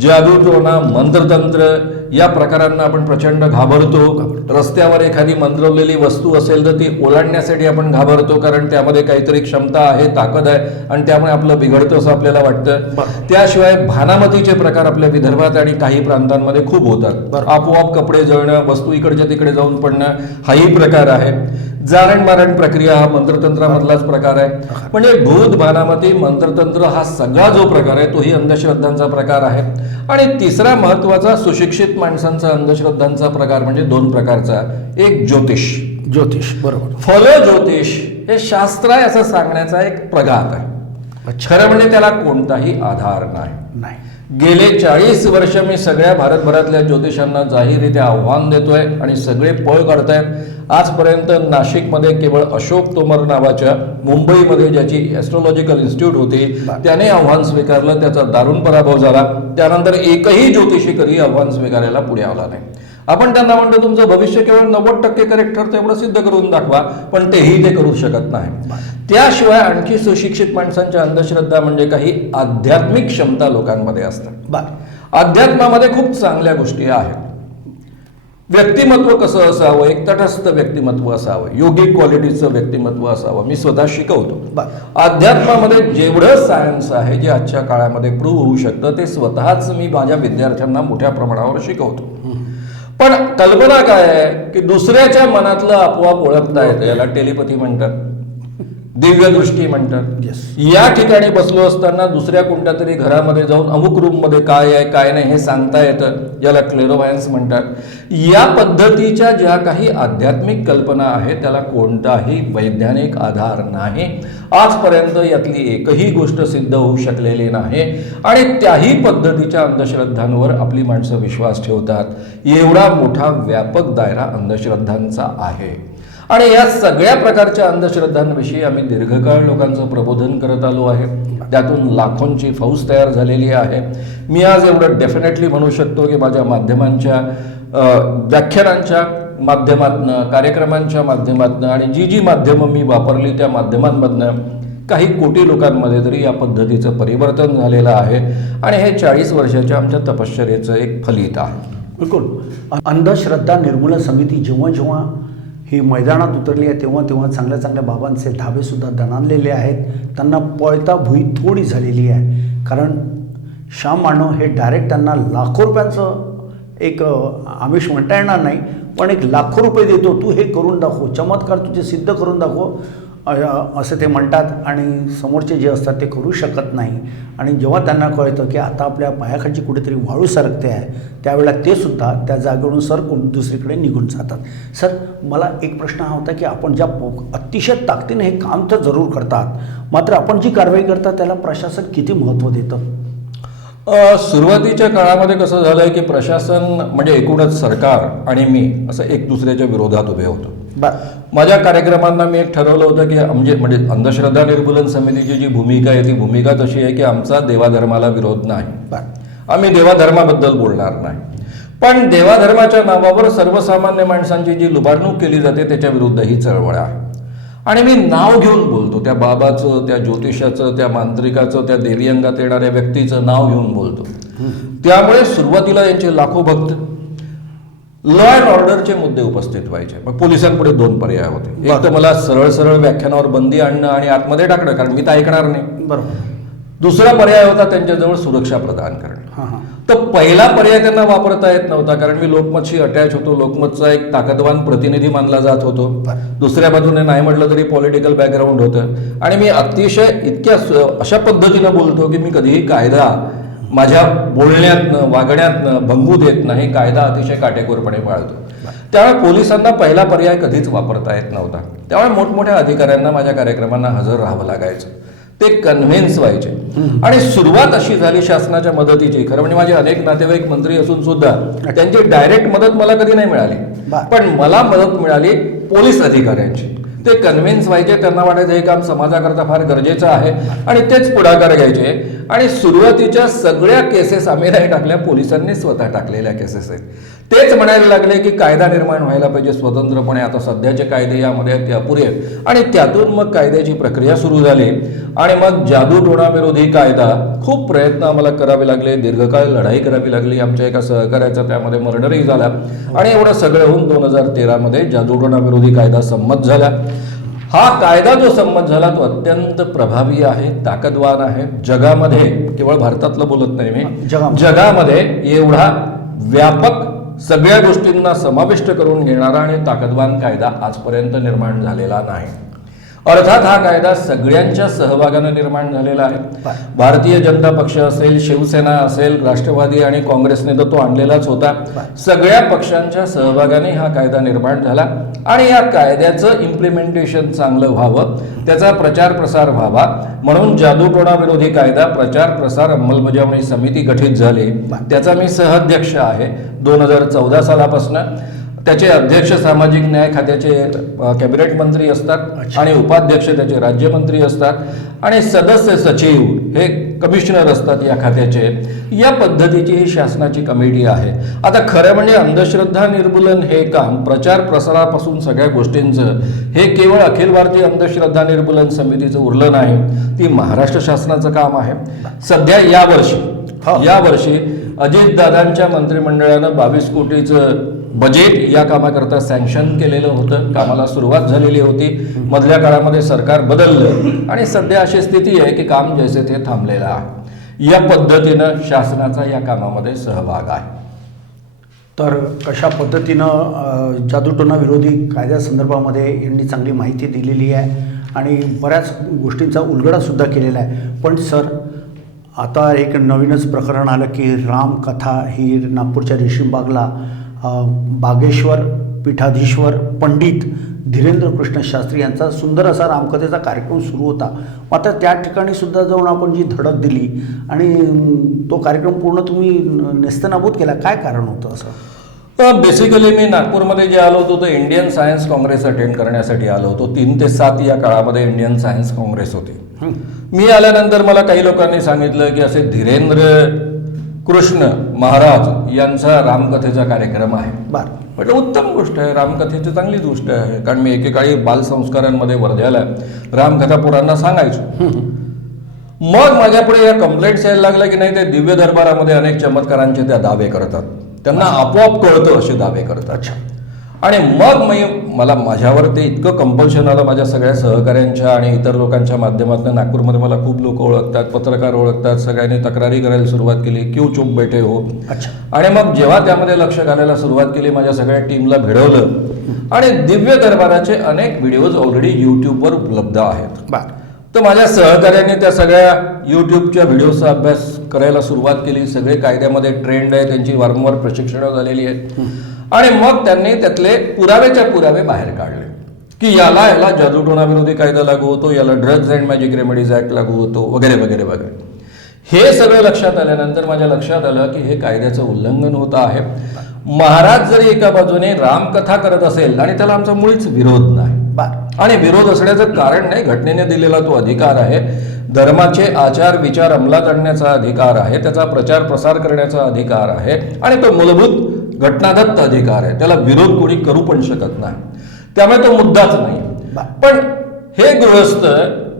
जादूटोणा, मंत्रतंत्र या प्रकारांना आपण प्रचंड घाबरतो. रस्त्यावर एखादी मंत्रवलेली वस्तू असेल तर ती ओलांडण्यासाठी आपण घाबरतो, कारण त्यामध्ये काहीतरी क्षमता आहे, ताकद आहे आणि त्यामुळे आपलं बिघडतं असं आपल्याला वाटतं. त्याशिवाय भानामतीचे प्रकार आपल्या विदर्भात आणि काही प्रांतांमध्ये खूप होतात. आपोआप कपडे जळणं, वस्तू इकडच्या तिकडे जाऊन पडणं, हाही प्रकार आहे. जारण मारण प्रक्रिया हा मंत्रतंत्रामधलाच प्रकार आहे. म्हणजे भूत, भानामती, मंत्रतंत्र हा सगळा जो प्रकार आहे तोही अंधश्रद्धांचा प्रकार आहे. आणि तिसरा महत्वाचा सुशिक्षित माणसांचा अंधश्रद्धांचा प्रकार म्हणजे 2 प्रकारचा. एक ज्योतिष, बरोबर, फॉलो ज्योतिष हे शास्त्र आहे असं सांगण्याचा एक प्रघात आहे. अच्छा. खरं म्हणजे त्याला कोणताही आधार नाही. नाही. गेले 40 वर्ष मी सगळ्या भारतभरातल्या ज्योतिषांना जाहीररित्या आव्हान देतोय आणि सगळे पळ काढतायत. आजपर्यंत नाशिकमध्ये केवळ अशोक तोमर नावाच्या, मुंबईमध्ये ज्याची ॲस्ट्रॉलॉजिकल इन्स्टिट्यूट होती त्याने आव्हान स्वीकारलं, त्याचा दारुण पराभव झाला. त्यानंतर एकही ज्योतिषी कधी आव्हान स्वीकारायला पुढे आला नाही. आपण त्यांना म्हणतो तुमचं भविष्य केवळ 90% करेक्ट ठरतं एवढं सिद्ध करून दाखवा, पण तेही ते करू शकत नाही. त्याशिवाय आणखी सुशिक्षित माणसांच्या अंधश्रद्धा म्हणजे काही आध्यात्मिक क्षमता लोकांमध्ये असतात. अध्यात्मामध्ये खूप चांगल्या गोष्टी आहेत. व्यक्तिमत्व कसं असावं, एक तटस्थ व्यक्तिमत्व असावं, योगिक क्वालिटीचं व्यक्तिमत्व असावं, मी स्वतः शिकवतो. अध्यात्मामध्ये जेवढं सायन्स आहे जे आजच्या काळामध्ये प्रूव्ह होऊ शकतं ते स्वतःच मी माझ्या विद्यार्थ्यांना मोठ्या प्रमाणावर शिकवतो. पण कल्पना काय आहे की दुसऱ्याच्या मनातलं आपोआप ओळखता येतं, याला टेलिपॅथी म्हणतात, दिव्य दृष्टी म्हणतात. या ठिकाणी बसलो असताना दुसऱ्या कोणत्या तरी घरामध्ये जाऊन अमुक रूम मध्ये काय आहे काय नाही हे सांगता येतं, याला क्लेरोवायन्स म्हणतात. या पद्धतीच्या ज्या काही आध्यात्मिक कल्पना आहेत त्याला कोणताही वैज्ञानिक आधार नाही. आजपर्यंत यातली एकही गोष्ट सिद्ध होऊ शकलेली नाही आणि त्याही पद्धतीच्या अंधश्रद्धांवर आपली माणसं विश्वास ठेवतात. एवढा मोठा व्यापक दायरा अंधश्रद्धांचा आहे आणि या सगळ्या प्रकारच्या अंधश्रद्धांविषयी आम्ही दीर्घकाळ लोकांचं प्रबोधन करत आलो आहे. त्यातून लाखोंची फौज तयार झालेली आहे. मी आज एवढं डेफिनेटली म्हणू शकतो की माझ्या माध्यमांच्या व्याख्यानांच्या माध्यमातनं, कार्यक्रमांच्या माध्यमातनं आणि जी जी माध्यमं मी वापरली त्या माध्यमांमधनं काही कोटी लोकांमध्ये तरी या पद्धतीचं परिवर्तन झालेलं आहे आणि हे 40 वर्षाच्या आमच्या तपश्चर्येचं एक फलित आहे. बिलकुल. अंधश्रद्धा निर्मूलन समिती जेव्हा जेव्हा ही मैदानात उतरली आहे तेव्हा तेव्हा चांगल्या चांगल्या बाबांचे धाबेसुद्धा दणाणलेले आहेत. त्यांना पळता भुई थोडी झालेली आहे. कारण श्याम मानव हे डायरेक्ट त्यांना लाखो रुपयांचं एक आमिष म्हणता येणार नाही, पण एक लाखो रुपये देतो, तू हे करून दाखव, चमत्कार तुझे सिद्ध करून दाखव, असं ते म्हणतात आणि समोरचे जे असतात ते करू शकत नाही. आणि जेव्हा त्यांना कळतं की आता आपल्या पायाखालची कुठेतरी वाळू सरकते आहे त्यावेळेला ते सुद्धा त्या जागेवरून सरकून दुसरीकडे निघून जातात. सर, मला एक प्रश्न हा होता की आपण ज्या अतिशय ताकदीने हे काम तर जरूर करतात, मात्र आपण जी कारवाई करतात त्याला प्रशासन किती महत्त्व देतं? सुरुवातीच्या काळामध्ये कसं झालंय की प्रशासन म्हणजे एकूणच सरकार आणि मी असं एक दुसऱ्याच्या विरोधात उभे होतो. माझ्या कार्यक्रमांना मी एक ठरवलं होतं की म्हणजे अंधश्रद्धा निर्मूलन समितीची जी भूमिका आहे ती भूमिका तशी आहे की आमचा देवाधर्माला विरोध नाही, आम्ही देवाधर्माबद्दल बोलणार नाही, पण देवाधर्माच्या नावावर सर्वसामान्य माणसांची जी लुबाडणूक केली जाते त्याच्या विरुद्ध ही चळवळ आहे. आणि मी नाव घेऊन बोलतो, त्या बाबाचं, त्या ज्योतिषाचं, त्या मांत्रिकाचं, त्या देवी अंगात येणाऱ्या व्यक्तीचं नाव घेऊन बोलतो. त्यामुळे सुरुवातीला यांचे लाखो भक्त, लॉ अँड ऑर्डरचे मुद्दे उपस्थित व्हायचे. मग पोलिसांपुढे 2 पर्याय होते. एक तर मला सरळ सरळ व्याख्यानावर बंदी आणणं आणि आतमध्ये टाकणं, कारण मी तर ऐकणार नाही. बरोबर. दुसरा पर्याय होता त्यांच्याजवळ सुरक्षा प्रदान करणं. तर पहिला पर्याय त्यांना वापरता येत नव्हता, कारण मी लोकमतशी अटॅच होतो, लोकमतचा एक ताकदवान प्रतिनिधी मानला जात होतो. दुसऱ्या बाजूने नाही म्हटलं तरी पॉलिटिकल बॅकग्राऊंड होतं आणि मी अतिशय इतक्या अशा पद्धतीनं बोलतो की मी कधीही कायदा माझ्या बोलण्यातनं वागण्यातनं भंगू देत नाही, कायदा अतिशय काटेकोरपणे पाळतो. त्यामुळे पोलिसांना पहिला पर्याय कधीच वापरता येत नव्हता. त्यामुळे मोठमोठ्या अधिकाऱ्यांना माझ्या कार्यक्रमांना हजर राहावं लागायचं, ते कन्व्हिन्स व्हायचे. आणि सुरुवात अशी झाली शासनाच्या मदतीची. खरं म्हणजे माझे अनेक नातेवाईक मंत्री असून सुद्धा त्यांची डायरेक्ट मदत मला कधी नाही मिळाली, पण मला मदत मिळाली पोलीस अधिकाऱ्यांची. ते कन्व्हिन्स व्हायचे, त्यांना वाटायचं हे काम समाजाकरता फार गरजेचं आहे आणि तेच पुढाकार घ्यायचे. आणि सुरुवातीच्या सगळ्या केसेस आम्ही नाही टाकल्या, पोलिसांनी स्वतः टाकलेल्या केसेस आहेत. तेच म्हणायला लागले की कायदा निर्माण व्हायला पाहिजे स्वतंत्रपणे, आता सध्याचे कायदे यामध्ये आहेत ते अपुरे आहेत. आणि त्यातून मग कायद्याची प्रक्रिया सुरू झाली आणि मग जादूटोणा विरोधी कायदा, खूप प्रयत्न आम्हाला करावे लागले, दीर्घकाळ लढाई करावी लागली. आमच्या एका सहकार्याचा त्यामध्ये मर्डरही झाला आणि एवढं सगळं होऊन 2013 मध्ये जादूटोणा विरोधी कायदा संमत झाला. हा कायदा जो संमत झाला तो अत्यंत प्रभावी आहे, ताकदवान आहे. जगामध्ये, केवळ भारतातलं बोलत नाही मी, जगामध्ये एवढा व्यापक सगळ्या गोष्टींना समाविष्ट करून घेणारा आणि ताकदवान कायदा आजपर्यंत निर्माण झालेला नाही. अर्थात हा कायदा सगळ्यांच्या सहभागाने निर्माण झालेला आहे. भारतीय जनता पक्ष असेल, शिवसेना असेल, राष्ट्रवादी आणि काँग्रेसने तर तो आणलेलाच होता. सगळ्या पक्षांच्या सहभागाने हा कायदा निर्माण झाला आणि या कायद्याचं इम्प्लिमेंटेशन चांगलं व्हावं, त्याचा प्रचार प्रसार व्हावा म्हणून जादूटोणा विरोधी कायदा प्रचार प्रसार अंमलबजावणी समिती गठीत झाली. त्याचा मी सहअध्यक्ष आहे 2014 सालापासून. त्याचे अध्यक्ष सामाजिक न्याय खात्याचे कॅबिनेट मंत्री असतात आणि उपाध्यक्ष त्याचे राज्यमंत्री असतात आणि सदस्य सचिव हे कमिशनर असतात या खात्याचे. या पद्धतीची ही शासनाची कमिटी आहे. आता खरं म्हणजे अंधश्रद्धा निर्मूलन हे काम प्रचार प्रसारापासून सगळ्या गोष्टींचं हे केवळ अखिल भारतीय अंधश्रद्धा निर्मूलन समितीचं उरलं नाही, ती महाराष्ट्र शासनाचं काम आहे. सध्या यावर्षी अजितदादांच्या मंत्रिमंडळानं 22 कोटीचं बजेट या कामाकरता सँक्शन केलेलं होतं. कामाला सुरुवात झालेली होती. मधल्या काळामध्ये सरकार बदललं आणि सध्या अशी स्थिती आहे की काम जैसे ते थांबलेलं आहे. या पद्धतीनं शासनाचा या कामामध्ये सहभाग आहे. तर कशा पद्धतीनं जादूटोणा विरोधी कायद्यासंदर्भामध्ये यांनी चांगली माहिती दिलेली आहे आणि बऱ्याच गोष्टींचा उलगडासुद्धा केलेला आहे. पण सर, आता एक नवीनच प्रकरण आलं की रामकथा ही नागपूरच्या रेशीमबागला बागेश्वर पीठाधीश्वर पंडित धीरेंद्र कृष्ण शास्त्री यांचा सुंदर असा रामकथेचा कार्यक्रम सुरू होता. मात्र त्या ठिकाणी सुद्धा जाऊन आपण जी धडक दिली आणि तो कार्यक्रम पूर्ण तुम्ही नेस्तनाबूत केला. काय कारण होतं असं? बेसिकली मी नागपूरमध्ये जे आलो होतो तर इंडियन सायन्स काँग्रेस अटेंड करण्यासाठी आलो होतो. 3 ते 7 या काळामध्ये इंडियन सायन्स काँग्रेस होते. मी आल्यानंतर मला काही लोकांनी सांगितलं की असे धीरेंद्र कृष्ण महाराज यांचा रामकथेचा कार्यक्रम आहे. म्हटलं उत्तम गोष्ट आहे, रामकथेची चांगलीच गोष्ट आहे. कारण मी एकेकाळी बालसंस्कारांमध्ये वर्ध्याला रामकथा पोरांना सांगायचो. मग माझ्यापुढे या कंप्लेंट्स यायला लागल्या की नाही, ते दिव्य दरबारामध्ये अनेक चमत्कारांचे त्या दावे करतात, त्यांना आपोआप कळतं असे दावे करतात. आणि मग मला माझ्यावर ते इतकं कंपल्शन आलं माझ्या सगळ्या सहकाऱ्यांच्या आणि इतर लोकांच्या माध्यमातून. नागपूरमध्ये मला खूप लोक ओळखतात, पत्रकार ओळखतात, सगळ्यांनी तक्रारी करायला सुरुवात केली, क्यों चुप बैठे हो. आणि मग जेव्हा त्यामध्ये लक्ष घालायला सुरुवात केली, माझ्या सगळ्या टीमला भिडवलं आणि दिव्य दरबाराचे अनेक व्हिडिओज ऑलरेडी यूट्यूबवर उपलब्ध आहेत. तर माझ्या सहकाऱ्यांनी त्या सगळ्या यूट्यूबच्या व्हिडिओचा अभ्यास करायला सुरुवात केली. सगळे कायद्यामध्ये ट्रेंड आहे, त्यांची वारंवार प्रशिक्षणं झालेली आहेत. आणि मग त्यांनी त्यातले पुरावेच्या पुरावे बाहेर काढले की याला जादूटोणा विरोधी कायदा लागू होतो, याला drugs and magic remedies act लागू होतो वगैरे वगैरे वगैरे. हे सगळं लक्षात आल्यानंतर माझ्या लक्षात आलं की हे कायद्याचं उल्लंघन होत आहे. महाराज जरी एका बाजूने रामकथा करत असेल आणि त्याला आमचा मुळीच विरोध नाही, आणि विरोध असण्याचं कारण नाही, घटनेने दिलेला तो अधिकार आहे. धर्माचे आचार विचार अंमलात आणण्याचा अधिकार आहे, त्याचा प्रचार प्रसार करण्याचा अधिकार आहे आणि तो मूलभूत घटनादत्त अधिकार आहे. त्याला विरोध कोणी करू पण शकत नाही, त्यामुळे तो मुद्दाच नाही. पण हे गृहस्थ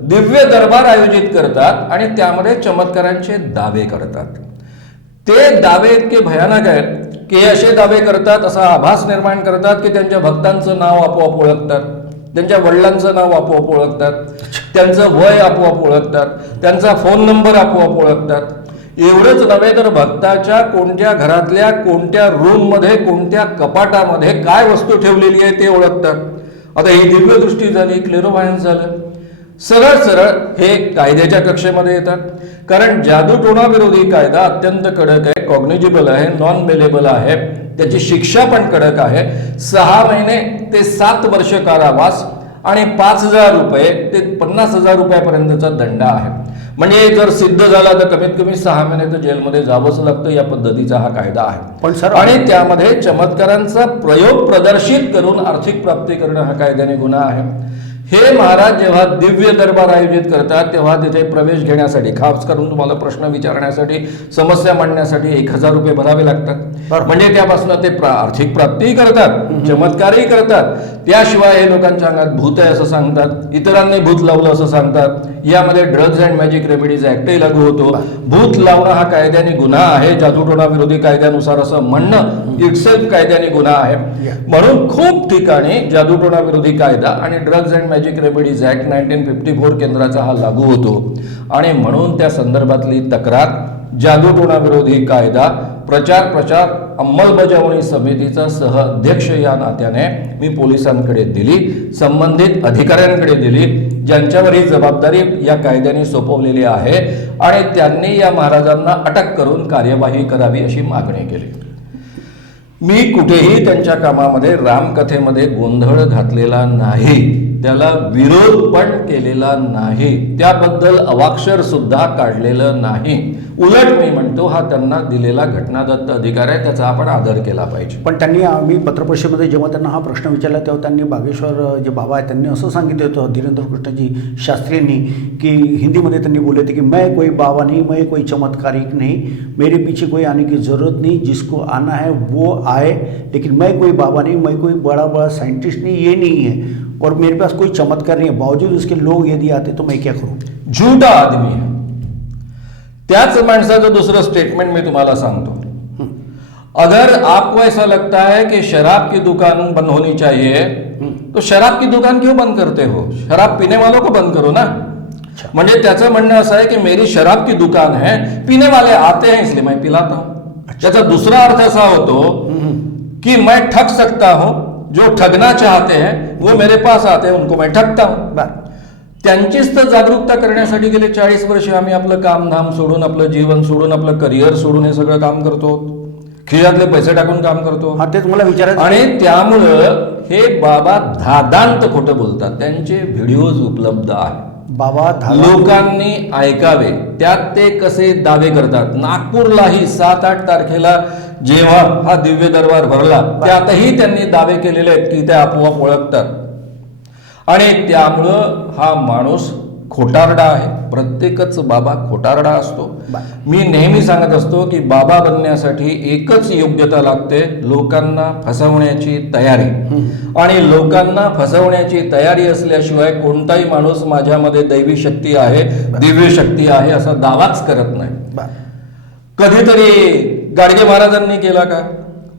दिव्य दरबार आयोजित करतात आणि त्यामध्ये चमत्कारांचे दावे करतात. ते दावे इतके भयानक आहेत की हे असे दावे करतात, असा आभास निर्माण करतात की त्यांच्या भक्तांचं नाव आपोआप ओळखतात, त्यांच्या वडिलांचं नाव आपोआप ओळखतात, त्यांचं वय आपोआप ओळखतात, त्यांचा फोन नंबर आपोआप ओळखतात. एवढंच नव्हे तर भक्ताच्या कोणत्या घरातल्या कोणत्या रूममध्ये कोणत्या कपाटामध्ये काय वस्तू ठेवलेली आहे ते ओळखतात. आता ही दिव्य दृष्टी झाली, क्लेरोवायन्स झालं. सरळ सरळ हे कायद्याच्या कक्षेमध्ये येतात. कारण जादूटोणा विरोधी कायदा अत्यंत कडक आहे, कॉग्निजिबल आहे, नॉन बेलेबल आहे, त्याची शिक्षा पण कडक आहे. 6 महिने ते 7 वर्ष कारावास आणि 5,000 रुपये ते 50,000 रुपयापर्यंतचा दंड आहे. म्हणजे जर सिद्ध झाला तर कमीत कमी 6 महिने तर जेलमध्ये जावंच लागतं. या पद्धतीचा हा कायदा आहे. पण सर, आणि त्यामध्ये चमत्कारांचा प्रयोग प्रदर्शित करून आर्थिक प्राप्ती करणं हा कायद्याने गुन्हा आहे. हे महाराज जेव्हा दिव्य दरबार आयोजित करतात तेव्हा तिथे प्रवेश घेण्यासाठी, खास करून तुम्हाला प्रश्न विचारण्यासाठी, समस्या मांडण्यासाठी 1,000 रुपये भरावे लागतात. म्हणजे त्यापासून ते आर्थिक प्राप्तीही करतात, चमत्कारही करतात. त्याशिवाय हे लोकांच्या अंगात भूत आहे असं सांगतात, इतरांनी भूत लावलं असं सांगतात. यामध्ये ड्रग्ज अँड मॅजिक रेमेडीज ऍक्टही लागू होतो. भूत लावणं हा कायद्याने गुन्हा आहे, जादूटोणा विरोधी कायद्यानुसार असं म्हणणं इटसेल्फ कायद्याने गुन्हा आहे. म्हणून खूप ठिकाणी जादूटोणा विरोधी कायदा आणि drugs and magic remedies act 1954 केंद्राचा हा लागू होतो. आणि म्हणून त्या संदर्भातली तक्रार जादूटोणा विरोधी कायदा प्रचार प्रसार अंमलबजावणी समितीचा सहअध्यक्ष या नात्याने मी पोलिसांकडे दिली, संबंधित अधिकाऱ्यांकडे दिली, ज्यांच्यावर ही जबाबदारी या कायद्याने सोपवलेली आहे, आणि त्यांनी या महाराजांना अटक करून कार्यवाही करावी अशी मागणी केली. मी कुठेही त्यांच्या कामामध्ये रामकथेमध्ये गोंधळ घातलेला नाही, त्याला विरोध पण केलेला नाही, त्याबद्दल अवाक्षर सुद्धा काढलेलं नाही. उलट मी म्हणतो हा त्यांना दिलेला घटनादत्त अधिकार आहे, त्याचा आपण आदर केला पाहिजे. पण त्यांनी आम्ही पत्रपरिषदेमध्ये जेव्हा त्यांना हा प्रश्न विचारला तेव्हा त्यांनी बागेश्वर जे बाबा आहेत त्यांनी असं सांगितलं होतं धीरेंद्र कृष्णजी शास्त्रींनी, की हिंदीमध्ये त्यांनी बोले थे कि मैं कोई बाबा नहीं, मैं कोई चमत्कारिक नहीं, मेरे पीछे कोई आने की ज़रूरत नहीं, जिसको आना है वो आए, लेकिन मैं कोई बाबा नहीं, मैं कोई बड़ा बड़ा साइंटिस्ट नहीं, ये नहीं है, और मेरे पास कोई चमत्कार नहीं है, बावजूद उसके लोग यदि आते तो मैं क्या करूं. झूठा आदमी है. त्याच माणसाचं दुसरं स्टेटमेंट मी तुम्हाला सांगतो. अगर आपको ऐसा लगता है कि शराब की दुकान बंद होनी चाहिए तो शराब की दुकान क्यों बंद करते हो? शराब पीने वालों को बंद करो ना. म्हणजे त्याचं म्हणणं असं आहे की मेरी शराब की दुकान है, पीने वाले आते हैं इसलिए मैं पिलाता हूं. त्याचा दुसरा अर्थ असा होतो कि मैं ठग सकता हूं, जो ठगना चाहते हैं वो मेरे पास आते हैं, उनको मैं ठगता हूं. त्यांचीच तर जागरूकता करण्यासाठी गेले 40 वर्ष आम्ही आपलं कामधाम सोडून, आपलं जीवन सोडून, आपलं करिअर सोडून हे सगळं काम करतो, खिशातले पैसे टाकून काम करतो. हा तेच मला विचारायचं. आणि त्यामुळं हे बाबा धादांत खोटं बोलतात. त्यांचे व्हिडिओज उपलब्ध आहेत, बाबा लोकांनी ऐकावे. त्यात ते कसे दावे करतात. नागपूरलाही 7-8 तारखेला जेव्हा हा दिव्य दरबार भरला त्यातही त्यांनी दावे केलेले आहेत की ते आपोआप ओळखतात. आणि त्यामुळं हा माणूस खोटारडा आहे. प्रत्येकच बाबा खोटारडा असतो. मी नेहमी सांगत असतो की बाबा बनण्यासाठी एकच योग्यता लागते, लोकांना फसवण्याची तयारी. आणि लोकांना फसवण्याची तयारी असल्याशिवाय कोणताही माणूस माझ्यामध्ये दैवी शक्ती आहे, दिव्य शक्ती आहे असा दावाच करत नाही. कधीतरी गाडगे महाराजांनी केला का,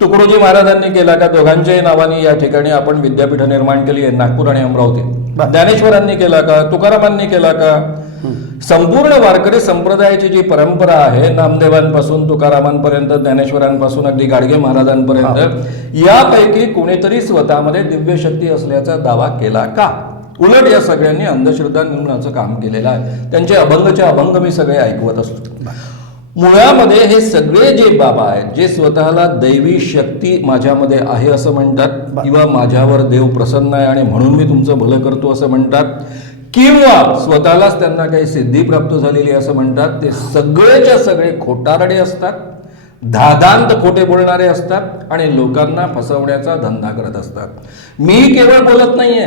तुकडोजी महाराजांनी केला का? दोघांच्याही नावाने या ठिकाणी आपण विद्यापीठ निर्माण केली आहे, नागपूर आणि अमरावती. ज्ञानेश्वरांनी केला का? तुकारामांनी केला का? संपूर्ण वारकरी संप्रदायाची जी परंपरा आहे, नामदेवांपासून तुकारामांपर्यंत, ज्ञानेश्वरांपासून अगदी गाडगे महाराजांपर्यंत, यापैकी कोणीतरी स्वतःमध्ये दिव्य शक्ती असल्याचा दावा केला का? उलट या सगळ्यांनी अंधश्रद्धा निर्मूलनाचं काम केलेलं आहे. त्यांचे अभंगचे अभंग मी सगळे ऐकवत असतो. मुळामध्ये हे सगळे जे बाबा आहेत, जे स्वतःला दैवी शक्ती माझ्यामध्ये आहे असं म्हणतात, किंवा माझ्यावर देव प्रसन्न आहे आणि म्हणून मी तुमचं भलं करतो असं म्हणतात, किंवा स्वतःलाच त्यांना काही सिद्धी प्राप्त झालेली असं म्हणतात, ते सगळेच्या सगळे खोटारडे असतात, धादांत खोटे बोलणारे असतात आणि लोकांना फसवण्याचा धंदा करत असतात. मी केवळ बोलत नाहीये,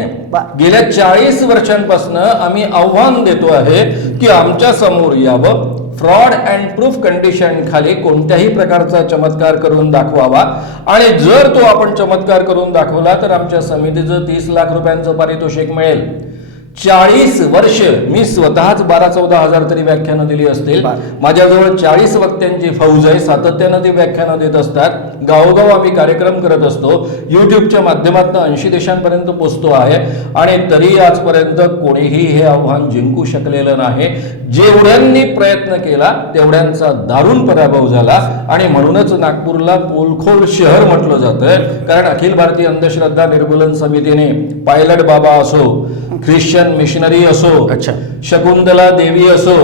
गेल्या 40 वर्षांपासून आम्ही आव्हान देतो आहे की आमच्या समोर यावं, फ्रॉड अँड प्रूफ कंडिशन खाली कोणत्याही प्रकारचा चमत्कार करून दाखवावा, आणि जर तो आपण चमत्कार करून दाखवला तर आमच्या समितीचं 30 लाख रुपयांचं पारितोषिक मिळेल. 40 वर्ष मी स्वतःच 12-14 हजार तरी व्याख्यानं दिली असतील. माझ्याजवळ 40 वक्त्यांची फौज आहे, सातत्यानं ती व्याख्यानं देत असतात. गावोगाव आम्ही कार्यक्रम करत असतो, युट्यूबच्या माध्यमातून 80 देशांपर्यंत पोहोचतो आहे, आणि तरी आजपर्यंत कोणीही हे आव्हान जिंकू शकलेलं नाही. जेवढ्यांनी प्रयत्न केला तेवढ्यांचा दारुण पराभव झाला, आणि म्हणूनच नागपूरला पोलखोल शहर म्हटलं जातं. कारण अखिल भारतीय अंधश्रद्धा निर्मूलन समितीने पायलट बाबा असो, ख्रिश्चन मिशनरी असो, शकुंतला देवी असो,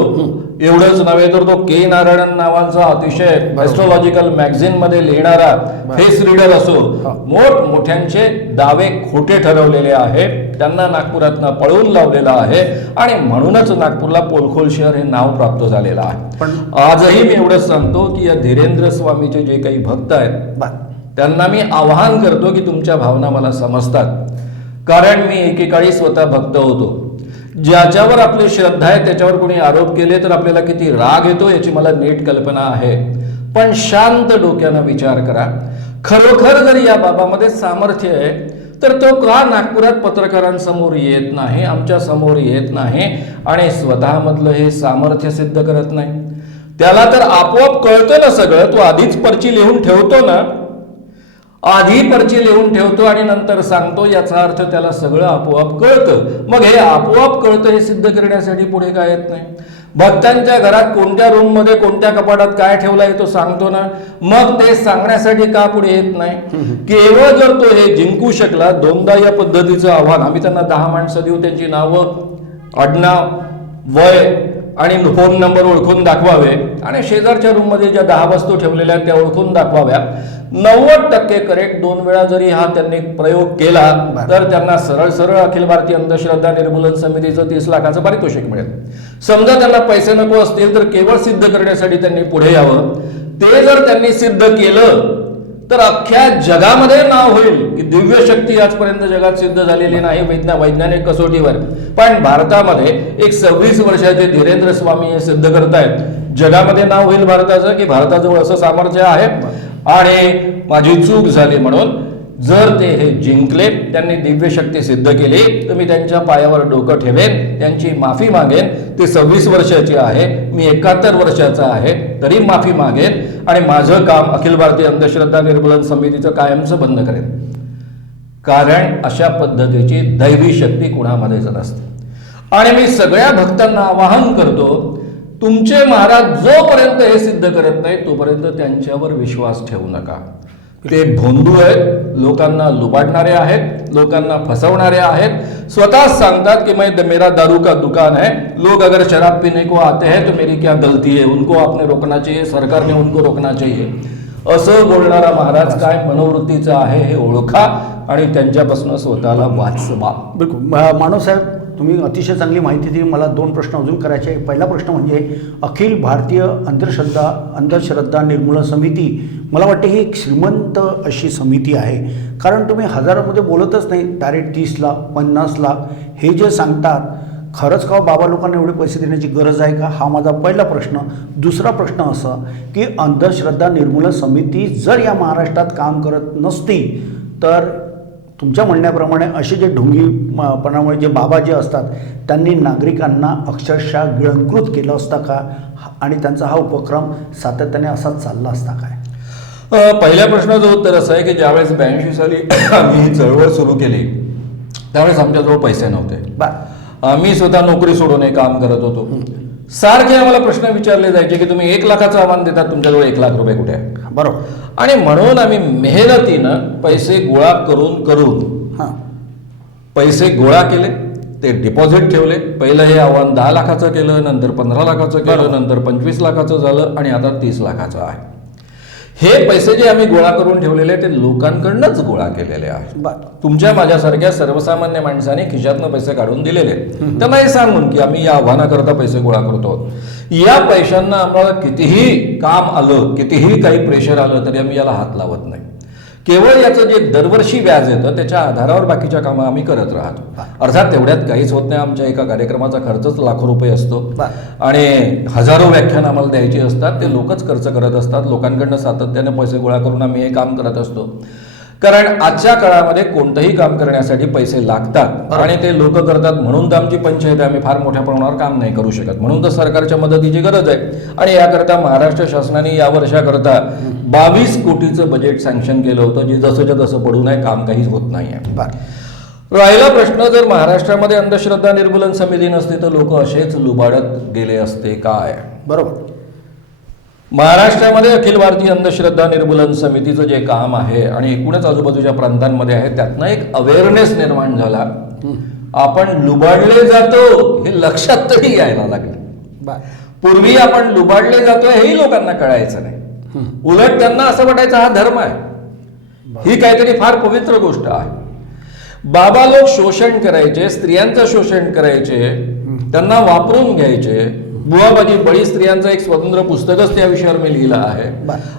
एवढंच नव्हे तर तो के नारायणन नावाचा अतिशय एस्ट्रोलॉजिकल मॅगझिन मध्ये लिहिणारा फेस रीडर असो, मोठमोठ्यांचे दावे खोटे ठरवलेले आहे, त्यांना नागपुरातनं पळवून लावलेला आहे, आणि म्हणूनच नागपूरला पोलखोल शहर हे नाव प्राप्त झालेलं आहे. पण आजही मी एवढंच सांगतो की या धीरेंद्र स्वामीचे जे काही भक्त आहेत त्यांना मी आवाहन करतो की तुमच्या भावना मला समजतात. कारण मी एकेकाळी स्वतः भक्त होतो. ज्याच्यावर आपली श्रद्धा आहे त्याच्यावर कोणी आरोप केले तर आपल्याला किती राग येतो याची मला नीट कल्पना आहे. पण शांत डोक्यानं विचार करा, खरोखर जर या बाबामध्ये सामर्थ्य आहे तर तो का नागपुरात पत्रकारांसमोर येत नाही, आमच्या समोर येत नाही, आणि स्वतःमधलं हे सामर्थ्य सिद्ध करत नाही? त्याला तर आपोआप कळतं ना सगळं. तो आधीच पर्ची लिहून ठेवतो ना, आधी पर्ची लिहून ठेवतो आणि नंतर सांगतो, याचा अर्थ त्याला सगळं आपोआप कळतं. मग हे आपोआप कळतं हे सिद्ध करण्यासाठी पुढे काय येत नाही? भक्तांच्या घरात कोणत्या रूम मध्ये कोणत्या कपाटात काय ठेवलंय तो सांगतो ना, मग ते सांगण्यासाठी का पुढे येत नाही? केवळ जर तो हे जिंकू शकला, दोनदा या पद्धतीचं आव्हान, आम्ही त्यांना 10 माणसं देऊ, त्यांची नावं, आडनाव, वय आणि फोन नंबर ओळखून दाखवावे आणि शेजारच्या रूम मध्ये ज्या 10 वस्तू ठेवलेल्या आहेत त्या ओळखून दाखवाव्या. 90% करेक्ट 2 वेळा जरी हा त्यांनी प्रयोग केला तर त्यांना सरळ सरळ अखिल भारतीय अंधश्रद्धा निर्मूलन समितीचं 30 लाखाचं पारितोषिक मिळेल. समजा त्यांना पैसे नको असतील तर केवळ सिद्ध करण्यासाठी त्यांनी पुढे यावं. ते जर त्यांनी सिद्ध केलं तर अख्ख्या जगामध्ये नाव होईल की दिव्य शक्ती आजपर्यंत जगात सिद्ध झालेली नाही वैज्ञानिक कसोटीवर, पण भारतामध्ये एक 26 वर्षाचे धीरेंद्र स्वामी हे सिद्ध करतायत. जगामध्ये नाव होईल भारताचं की भारताजवळ असं सामर्थ्य आहे. आणि माझी चूक झाली म्हणून जर ते हे जिंकले, त्यांनी दिव्य शक्ती सिद्ध केली, तर मी त्यांच्या पायावर डोकं ठेवेन, त्यांची माफी मागेन. ते 26 वर्षाची आहे, मी 71 वर्षाचा आहे, तरी माफी मागेन आणि माझं काम अखिल भारतीय अंधश्रद्धा निर्मूलन समितीचं कायमचं बंद करेन. कारण अशा पद्धतीची दैवी शक्ती कुणामध्येच नसते. आणि मी सगळ्या भक्तांना आवाहन करतो, तुमचे महाराज जोपर्यंत हे सिद्ध करत नाही तोपर्यंत त्यांच्यावर विश्वास ठेवू नका. ते भोंदू आहेत, लोकांना लुबाडणारे आहेत, लोकांना फसवणारे आहेत. स्वतःच सांगतात की मेरा दारू का दुकान है, लोग अगर शराब पीने को आते हैं तो मेरी क्या गलती है, उनको आपने रोकना चाहिए, सरकारने उनको रोकना चाहिए. असं बोलणारा महाराज काय मनोवृत्तीचा आहे हे ओळखा आणि त्यांच्यापासून स्वतःला वाचवा. बिलकुल. मानव साहेब, तुम्ही अतिशय चांगली माहिती दिली. मला 2 प्रश्न अजून करायचे आहे. पहिला प्रश्न म्हणजे अखिल भारतीय अंधश्रद्धा निर्मूलन समिती, मला वाटते ही एक श्रीमंत अशी समिती आहे. कारण तुम्ही हजारामध्ये बोलतच नाही, डायरेक्ट 30 लाख 50 लाख हे जे सांगतात, खरंच का बाबा लोकांना एवढे पैसे देण्याची गरज आहे का? हा माझा पहिला प्रश्न. दुसरा प्रश्न असा की अंधश्रद्धा निर्मूलन समिती जर या महाराष्ट्रात काम करत नसती तर तुमच्या म्हणण्याप्रमाणे असे जे ढोंगीपणामुळे जे बाबा जे असतात त्यांनी नागरिकांना अक्षरशः गिळंकृत केलं असतं का? आणि त्यांचा हा उपक्रम सातत्याने असाच चालला असता काय? पहिल्या प्रश्नाचं उत्तर असं आहे की ज्यावेळेस 82 साली आम्ही ही चळवळ सुरू केली त्यावेळेस आमच्याजवळ पैसे नव्हते. आम्ही स्वतः नोकरी सोडून हे काम करत होतो. सारखे आम्हाला प्रश्न विचारले जायचे की तुम्ही 1 लाखाचं आव्हान देतात, तुमच्याजवळ 1 लाख रुपये कुठे आहे? बरोबर. आणि म्हणून आम्ही मेहनतीनं पैसे गोळा करून पैसे गोळा केले, ते डिपॉझिट ठेवले. पहिलं हे आव्हान 10 लाखाचं केलं, नंतर 15 लाखाचं केलं, नंतर 25 लाखाचं झालं आणि आता 30 लाखाचं आहे. हे पैसे जे आम्ही गोळा करून ठेवलेले ते लोकांकडूनच गोळा केलेले आहेत. तुमच्या माझ्यासारख्या सर्वसामान्य माणसाने खिशातनं पैसे काढून दिलेले. त्यांना हे सांगून की आम्ही या आव्हानाकरता पैसे गोळा करतो. या पैशांना आम्हाला कितीही काम आलं, कितीही काही प्रेशर आलं तरी आम्ही याला हात लावत नाही. केवळ याचं जे दरवर्षी व्याज येतं त्याच्या आधारावर बाकीच्या कामं आम्ही करत राहतो. अर्थात तेवढ्यात काहीच होत नाही. आमच्या एका कार्यक्रमाचा खर्चच लाखो रुपये असतो आणि हजारो व्याख्यान आम्हाला द्यायची असतात. ते लोकच खर्च करत असतात. लोकांकडनं सातत्याने पैसे गोळा करून आम्ही हे काम करत असतो. कारण आजच्या काळामध्ये कोणतंही काम करण्यासाठी पैसे लागतात आणि ते लोक करतात म्हणून तर आमची पंचायत आहे. आम्ही फार मोठ्या प्रमाणावर काम नाही करू शकत, म्हणून तर सरकारच्या मदतीची गरज आहे. आणि याकरता महाराष्ट्र शासनाने या वर्षाकरता 22 कोटीचं बजेट सँक्शन केलं होतं, जे जसंच्या तसं पडू नये, काम काहीच होत नाही आहे. राहिला प्रश्न, जर महाराष्ट्रामध्ये अंधश्रद्धा निर्मूलन समिती नसते तर लोक असेच लुबाडत गेले असते काय? बरोबर. महाराष्ट्रामध्ये अखिल भारतीय अंधश्रद्धा निर्मूलन समितीचं जे काम आहे आणि एकूणच आजूबाजूच्या प्रांतांमध्ये आहे त्यातनं एक अवेअरनेस निर्माण झाला. आपण लुबाडले जातो हे लक्षात तरी यायला लागलं. पूर्वी आपण लुबाडले जातो हेही लोकांना कळायचं नाही. उलट त्यांना असं वाटायचं हा धर्म आहे, ही काहीतरी फार पवित्र गोष्ट आहे. बाबा लोक शोषण करायचे, स्त्रियांचं शोषण करायचे, त्यांना वापरून घ्यायचे. बुवाबाजी बळी स्त्रियांचं एक स्वतंत्र पुस्तकच त्या विषयावर मी लिहिलं आहे.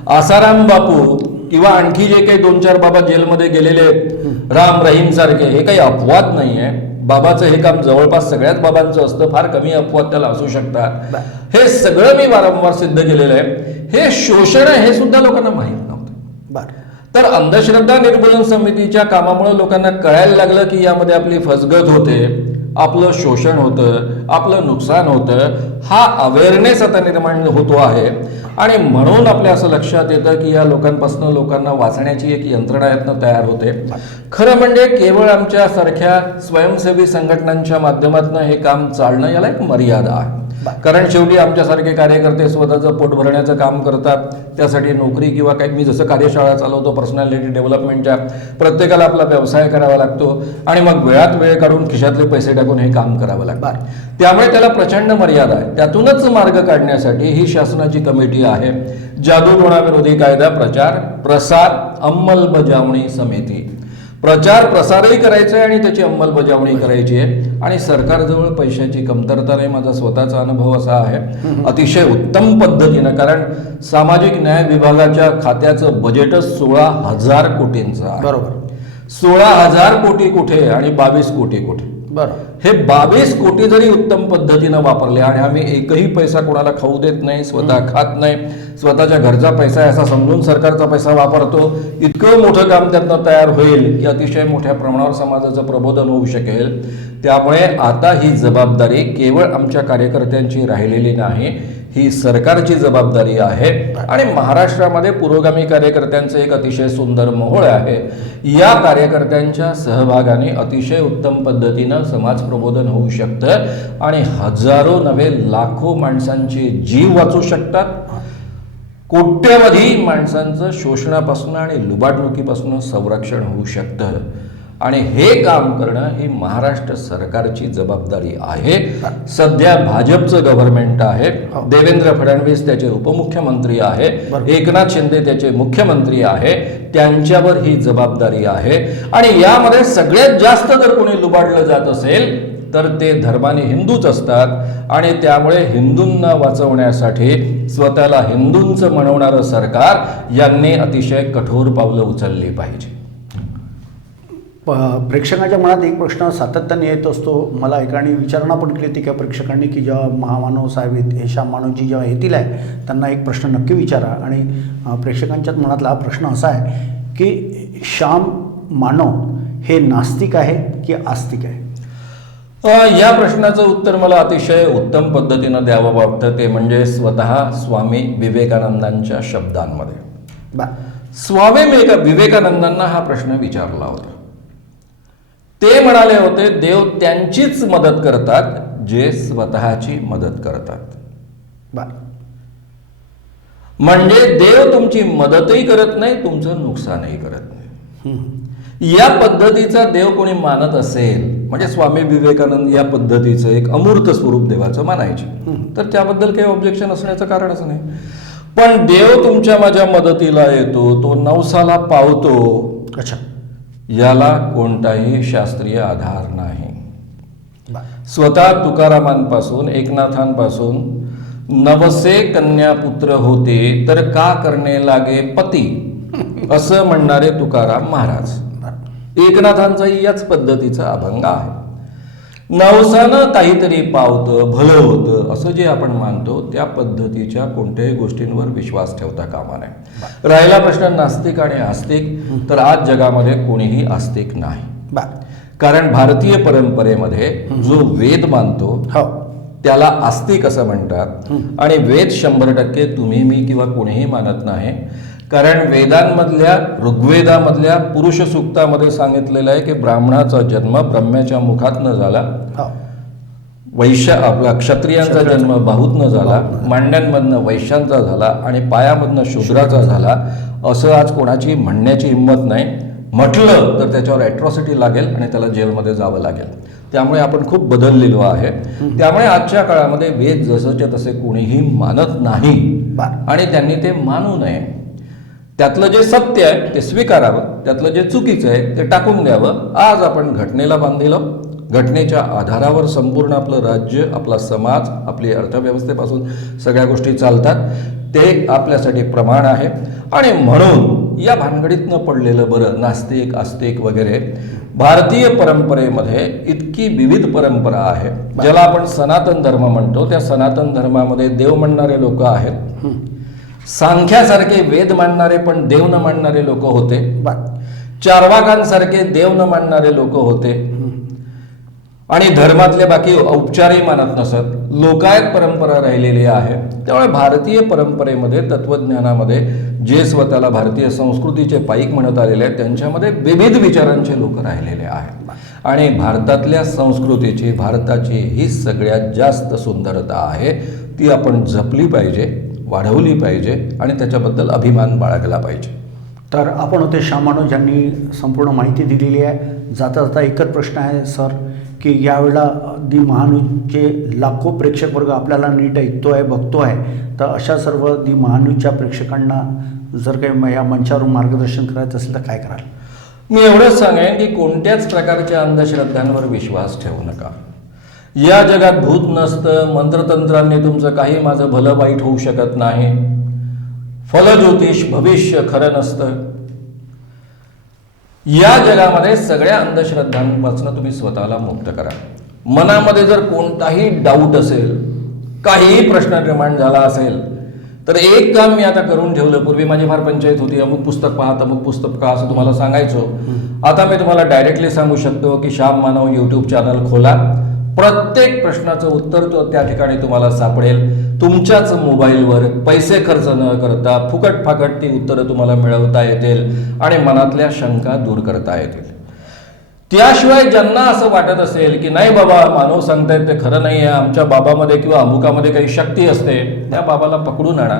आसाराम बापू किंवा आणखी जे काही 2-4 बाबा जेलमध्ये गेलेले राम रहीम सारखे, हे काही अपवाद नाहीये. बाबाचं हे काम जवळपास सगळ्याच बाबांचं असतं, फार कमी अपवाद त्याला असू शकतात. हे सगळं मी वारंवार सिद्ध केलेलं आहे. हे शोषण आहे हे सुद्धा लोकांना माहीत नव्हतं. तर अंधश्रद्धा निर्मूलन समितीच्या कामामुळे लोकांना कळायला लागलं की यामध्ये आपली फसगत होते, आपलं शोषण होतं, आपलं नुकसान होतं. हा अवेअरनेस आता निर्माण होतो आहे आणि म्हणून आपल्या असं लक्षात येतं की या लोकांपासून लोकांना वाचण्याची एक यंत्रणा यातनं तयार होते. खरं म्हणजे केवळ आमच्या सारख्या स्वयंसेवी संघटनांच्या माध्यमातून हे काम चालणं याला एक मर्यादा आहे. कारण शेवटी आमच्यासारखे कार्यकर्ते स्वतःचं पोट भरण्याचं काम करतात, त्यासाठी नोकरी किंवा काही, मी जसं कार्यशाळा चालवतो पर्सनॅलिटी डेव्हलपमेंटच्या, प्रत्येकाला आपला व्यवसाय करावा लागतो आणि मग वेळात वेळ काढून खिशातले पैसे टाकून हे काम करावं लागतं. त्यामुळे त्याला प्रचंड मर्यादा आहे. त्यातूनच मार्ग काढण्यासाठी ही शासनाची कमिटी आहे, जादूटोणा कायदा प्रचार प्रसार अंमलबजावणी समिती. प्रचार प्रसारही करायचा आहे आणि त्याची अंमलबजावणी करायची आहे. आणि सरकारजवळ पैशाची कमतरता नाही. माझा स्वतःचा अनुभव असा आहे, अतिशय उत्तम पद्धतीनं, कारण सामाजिक न्याय विभागाच्या खात्याचं बजेटच 16,000 कोटींचं आहे. बरोबर. 16,000 कोटी कुठे आणि 22 कोटी कुठे? बरं. हे 22 कोटी जरी उत्तम पद्धतीनं वापरले, आणि आम्ही एकही पैसा कोणाला खाऊ देत नाही, स्वतः खात नाही, स्वतःच्या घरचा पैसा आहे असा समजून सरकारचा पैसा वापरतो, इतकं मोठं काम त्यातनं तयार होईल की अतिशय मोठ्या प्रमाणावर समाजाचं प्रबोधन होऊ शकेल. त्यामुळे आता ही जबाबदारी केवळ आमच्या कार्यकर्त्यांची राहिलेली नाही, ही सरकारची जबाबदारी आहे. आणि महाराष्ट्रामध्ये पुरोगामी कार्यकर्त्यांचं एक अतिशय सुंदर मोहोळ आहे. या कार्यकर्त्यांच्या सहभागाने अतिशय उत्तम पद्धतीनं समाज प्रबोधन होऊ शकतं आणि हजारो नव्हे लाखो माणसांचे जीव वाचू शकतात. कोट्यवधी माणसांचं शोषणापासून आणि लुबाडणुकीपासून संरक्षण होऊ शकतं. आणि हे काम करणं ही महाराष्ट्र सरकारची जबाबदारी आहे. सध्या भाजपचं गव्हर्नमेंट आहे, देवेंद्र फडणवीस त्याचे उपमुख्यमंत्री आहे, एकनाथ शिंदे त्याचे मुख्यमंत्री आहे, त्यांच्यावर ही जबाबदारी आहे. आणि यामध्ये सगळ्यात जास्त जर कोणी लुबाडलं जात असेल तर ते धर्माने हिंदूच असतात. आणि त्यामुळे हिंदूंना वाचवण्यासाठी स्वतःला हिंदूंचं म्हणवणारं सरकार यांनी अतिशय कठोर पावलं उचलली पाहिजे. प्रेक्षकांच्या मनात एक प्रश्न सातत्याने येत असतो, मला एकाने विचारणा पण केली होती त्या प्रेक्षकांनी की जेव्हा महामानव साहेब हे श्याम मानवजी जेव्हा येतील आहे त्यांना एक प्रश्न नक्की विचारा. आणि प्रेक्षकांच्या मनातला हा प्रश्न असा आहे की श्याम मानव हे नास्तिक आहे की आस्तिक आहे? या प्रश्नाचं उत्तर मला अतिशय उत्तम पद्धतीनं द्यावं वाटतं. ते म्हणजे स्वतः स्वामी विवेकानंदांच्या शब्दांमध्ये. स्वामी विवेकानंदांना हा प्रश्न विचारला होता. ते म्हणाले होते, देव त्यांचीच मदत करतात जे स्वतःची मदत करतात. म्हणजे देव तुमची मदतही करत नाही, तुमचं नुकसानही करत नाही. या पद्धतीचा देव कोणी मानत असेल, म्हणजे स्वामी विवेकानंद या पद्धतीचं एक अमूर्त स्वरूप देवाचं मानायचे, तर त्याबद्दल काही ऑब्जेक्शन असण्याचं कारणच नाही. पण देव तुमच्या माझ्या मदतीला येतो, तो नवसाला पावतो, अच्छा, याला कोणताही शास्त्रीय आधार नाही. स्वतः तुकारामांपासून एकनाथांपासून नवसे कन्यापुत्र होते तर का करणे लागे पती, असं म्हणणारे तुकाराम महाराज. एकनाथांचाही याच पद्धतीचा अभंग आहे. नवसानं काहीतरी पावतं, भलं होतं असं जे आपण मानतो त्या पद्धतीच्या कोणत्याही गोष्टींवर विश्वास ठेवता कामा नये. राहिला प्रश्न नास्तिक आणि आस्तिक, तर आज जगामध्ये कोणीही आस्तिक नाही. कारण भारतीय परंपरेमध्ये जो वेद मानतो त्याला आस्तिक असं म्हणतात. आणि वेद 100% तुम्ही मी किंवा कोणीही मानत नाही. कारण वेदांमधल्या ऋग्वेदामधल्या पुरुष सूक्तामध्ये सांगितलेलं आहे की ब्राह्मणाचा जन्म ब्रह्म्याच्या मुखातनं झाला, आपला क्षत्रियांचा जन्म बाहूतनं झाला, मांड्यांमधनं वैश्यांचा झाला आणि पायामधनं शूद्राचा झाला. असं आज कोणाची म्हणण्याची हिंमत नाही. म्हटलं तर त्याच्यावर ॲट्रॉसिटी लागेल आणि त्याला जेलमध्ये जावं लागेल. त्यामुळे आपण खूप बदललेलो आहे. त्यामुळे आजच्या काळामध्ये वेद जसंच्या तसे कोणीही मानत नाही आणि त्यांनी ते मानू नये. त्यातलं जे सत्य आहे ते स्वीकारावं, त्यातलं जे चुकीचं आहे ते टाकून द्यावं. आज आपण घटनेला बांधिलं, घटनेच्या आधारावर संपूर्ण आपलं राज्य, आपला समाज, आपली अर्थव्यवस्थेपासून सगळ्या गोष्टी चालतात. ते आपल्यासाठी प्रमाण आहे. आणि म्हणून या भानगडीतनं पडलेलं बरं नास्तिक आस्तिक वगैरे. भारतीय परंपरेमध्ये इतकी विविध परंपरा आहे. ज्याला आपण सनातन धर्म म्हणतो, त्या सनातन धर्मामध्ये देव म्हणणारे लोक आहेत. सांख्यासारखे वेद मानणारे पण देव न मानणारे लोक होते. चार्वाकांसारखे देव न मानणारे लोक होते. आणि धर्मातले बाकी औपचारही मानत नसत. लोकायत परंपरा राहिलेली आहे. त्यामुळे भारतीय परंपरेमध्ये, तत्वज्ञानामध्ये जे स्वतःला भारतीय संस्कृतीचे पाईक म्हणत आलेले आहेत, त्यांच्यामध्ये विविध विचारांचे लोक राहिलेले आहेत. आणि भारतातल्या संस्कृतीची, भारताची ही सगळ्यात जास्त सुंदरता आहे. ती आपण जपली पाहिजे, वाढवली पाहिजे आणि त्याच्याबद्दल अभिमान बाळगला पाहिजे. तर आपण होते श्याम मानोज यांनी संपूर्ण माहिती दिलेली आहे. जाता जाता एकच प्रश्न आहे सर, की यावेळेला दी महान्यूजचे लाखो प्रेक्षक वर्ग आपल्याला नीट ऐकतो आहे, बघतो आहे, तर अशा सर्व दी महान्यूजच्या प्रेक्षकांना जर काही या मंचावरून मार्गदर्शन करायचं असेल तर काय कराल? मी एवढंच सांगेन की कोणत्याच प्रकारच्या अंधश्रद्धांवर विश्वास ठेवू नका. या जगात भूत नसतं, मंत्रतंत्रांनी तुमचं काही माझं भलं वाईट होऊ शकत नाही, फलज्योतिष भविष्य खरं नसतं. या जगामध्ये सगळ्या अंधश्रद्धांपासून तुम्ही स्वतःला मुक्त करा. मनामध्ये जर कोणताही डाऊट असेल, काहीही प्रश्न निर्माण झाला असेल, तर एक काम मी आता करून ठेवलं. पूर्वी माझी फार पंचायत होती, अमुक पुस्तक पहा, अमुक पुस्तक पहा असं तुम्हाला सांगायचो. आता मी तुम्हाला डायरेक्टली सांगू शकतो की श्याम मानव यूट्यूब चॅनल खोला. प्रत्येक प्रश्नाचं उत्तर तो त्या ठिकाणी तुम्हाला सापडेल. तुमच्याच मोबाईलवर पैसे खर्च न करता फुकट फाकट ती उत्तरं तुम्हाला मिळवता येतील आणि मनातल्या शंका दूर करता येतील. त्याशिवाय ज्यांना असं वाटत असेल की नाही बाबा मानव सांगतायत ते खरं नाही आहे, आमच्या बाबामध्ये किंवा अमुकामध्ये काही शक्ती असते, त्या बाबाला पकडून आणा,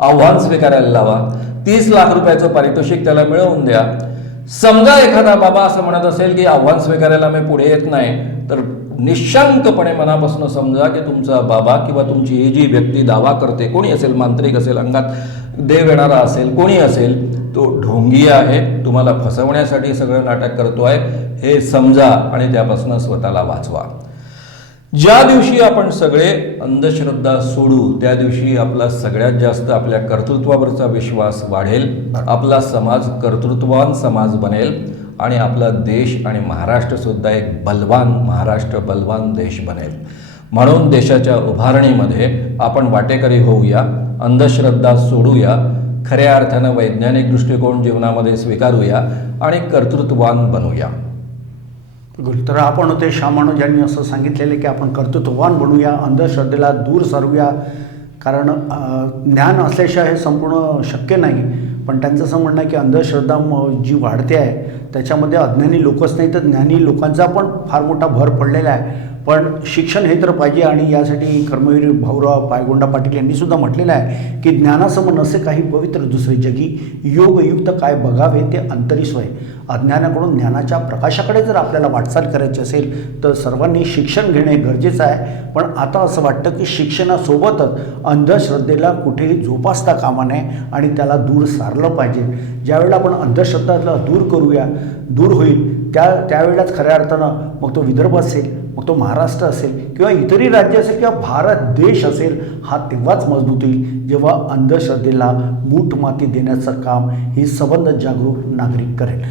आव्हान स्वीकारायला लावा, 30 लाख रुपयाचं पारितोषिक त्याला मिळवून द्या. समजा एखादा बाबा असं म्हणत असेल की आव्हान स्वीकारायला मी पुढे येत नाही, तर निशंकपणे मनापासून समजा की तुमचा बाबा किंवा तुमची ही जी व्यक्ती दावा करते, कोणी असेल, मांत्रिक असेल, अंगात देव येणारा असेल, कोणी असेल, तो ढोंगी आहे, तुम्हाला फसवण्यासाठी सगळं नाटक करतोय हे समजा आणि त्यापासून स्वतःला वाचवा. ज्या दिवशी आपण सगळे अंधश्रद्धा सोडू त्या दिवशी आपला सगळ्यात जास्त आपल्या कर्तृत्वावरचा विश्वास वाढेल, आपला समाज कर्तृत्ववान समाज बनेल आणि आपला देश आणि महाराष्ट्र सुद्धा एक बलवान महाराष्ट्र, बलवान देश बनेल. म्हणून देशाच्या उभारणीमध्ये आपण वाटेकरी होऊया, अंधश्रद्धा सोडूया, खऱ्या अर्थानं वैज्ञानिक दृष्टिकोन जीवनामध्ये स्वीकारूया आणि कर्तृत्ववान बनूया. तर आपण होते श्याम मानोज यांनी असं सांगितलेलं की आपण कर्तृत्ववान बनूया, अंधश्रद्धेला दूर सारूया. कारण ज्ञान असल्याशिवाय हे संपूर्ण शक्य नाही. पण त्यांचं असं म्हणणं आहे की अंधश्रद्धा जी वाढते आहे त्याच्यामध्ये अज्ञानी लोकच नाही तर ज्ञानी लोकांचा पण फार मोठा भर पडलेला आहे. पण शिक्षण हे तर पाहिजे आणि यासाठी कर्मवीर भाऊराव पायगोंडा पाटील यांनी सुद्धा म्हटलेलं आहे की ज्ञानासम नसे काही पवित्र दुसरे जगी, योगयुक्त काय बघावे ते अंतरी सोय. अज्ञानाकडून ज्ञानाच्या प्रकाशाकडे जर आपल्याला वाटचाल करायची असेल तर सर्वांनी शिक्षण घेणे गरजेचं आहे. पण आता असं वाटतं की शिक्षणासोबतच अंधश्रद्धेला कुठेही जोपासता कामा नये आणि त्याला दूर सारलं पाहिजे. ज्यावेळेला आपण अंधश्रद्धाला दूर करूया, दूर होईल त्यावेळेलाच खऱ्या अर्थानं मग तो विदर्भ असेल, मग तो महाराष्ट्र असेल किंवा इतरही राज्य असेल किंवा भारत देश असेल, हा तेव्हाच मजबूत होईल जेव्हा अंधश्रद्धेला मूठ माती देण्याचं काम ही सबंध जागरूक नागरिक करेल.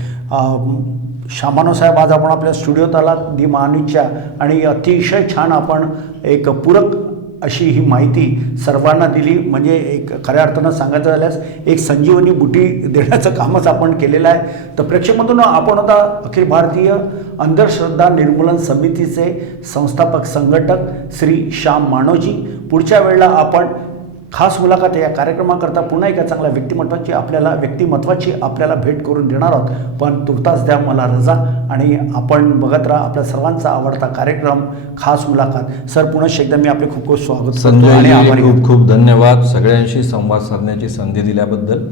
श्याम मानोज साहेब, आज आपण आपल्या स्टुडिओत आलात दी महान्यूजच्या आणि अतिशय छान आपण एक पूरक अशी ही माहिती सर्वांना दिली. म्हणजे एक खऱ्या अर्थानं सांगायचं झाल्यास एक संजीवनी बुटी देण्याचं कामच आपण केलेलं आहे. तर प्रेक्षकमधून आपण आता अखिल भारतीय अंधश्रद्धा निर्मूलन समितीचे संस्थापक संघटक श्री श्याम मानोजी. पुढच्या वेळेला आपण खास मुलाखत या कार्यक्रमाकरता पुन्हा एका चांगल्या व्यक्तिमत्वाची आपल्याला भेट करून देणार आहोत. पण तुर्तास द्या मला रजा आणि आपण बघत राहा आपल्या सर्वांचा आवडता कार्यक्रम खास मुलाखत. सर, पुन्हा एकदा मी आपले खूप खूप स्वागत करतो आणि आभारी. खूप खूप धन्यवाद सगळ्यांशी संवाद साधण्याची संधी दिल्याबद्दल.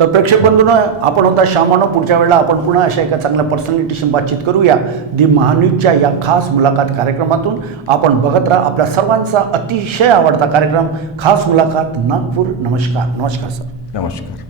तर प्रेक्षक बंधूंनो, आपण होता श्याम मानव. पुढच्या वेळेला आपण पुन्हा अशा एका चांगल्या पर्सनॅलिटीशी बातचीत करूया दी महान्यूजच्या या खास मुलाखत कार्यक्रमातून. आपण बघत राहा आपल्या सर्वांचा अतिशय आवडता कार्यक्रम खास मुलाखत नागपूर. नमस्कार. नमस्कार सर. नमस्कार.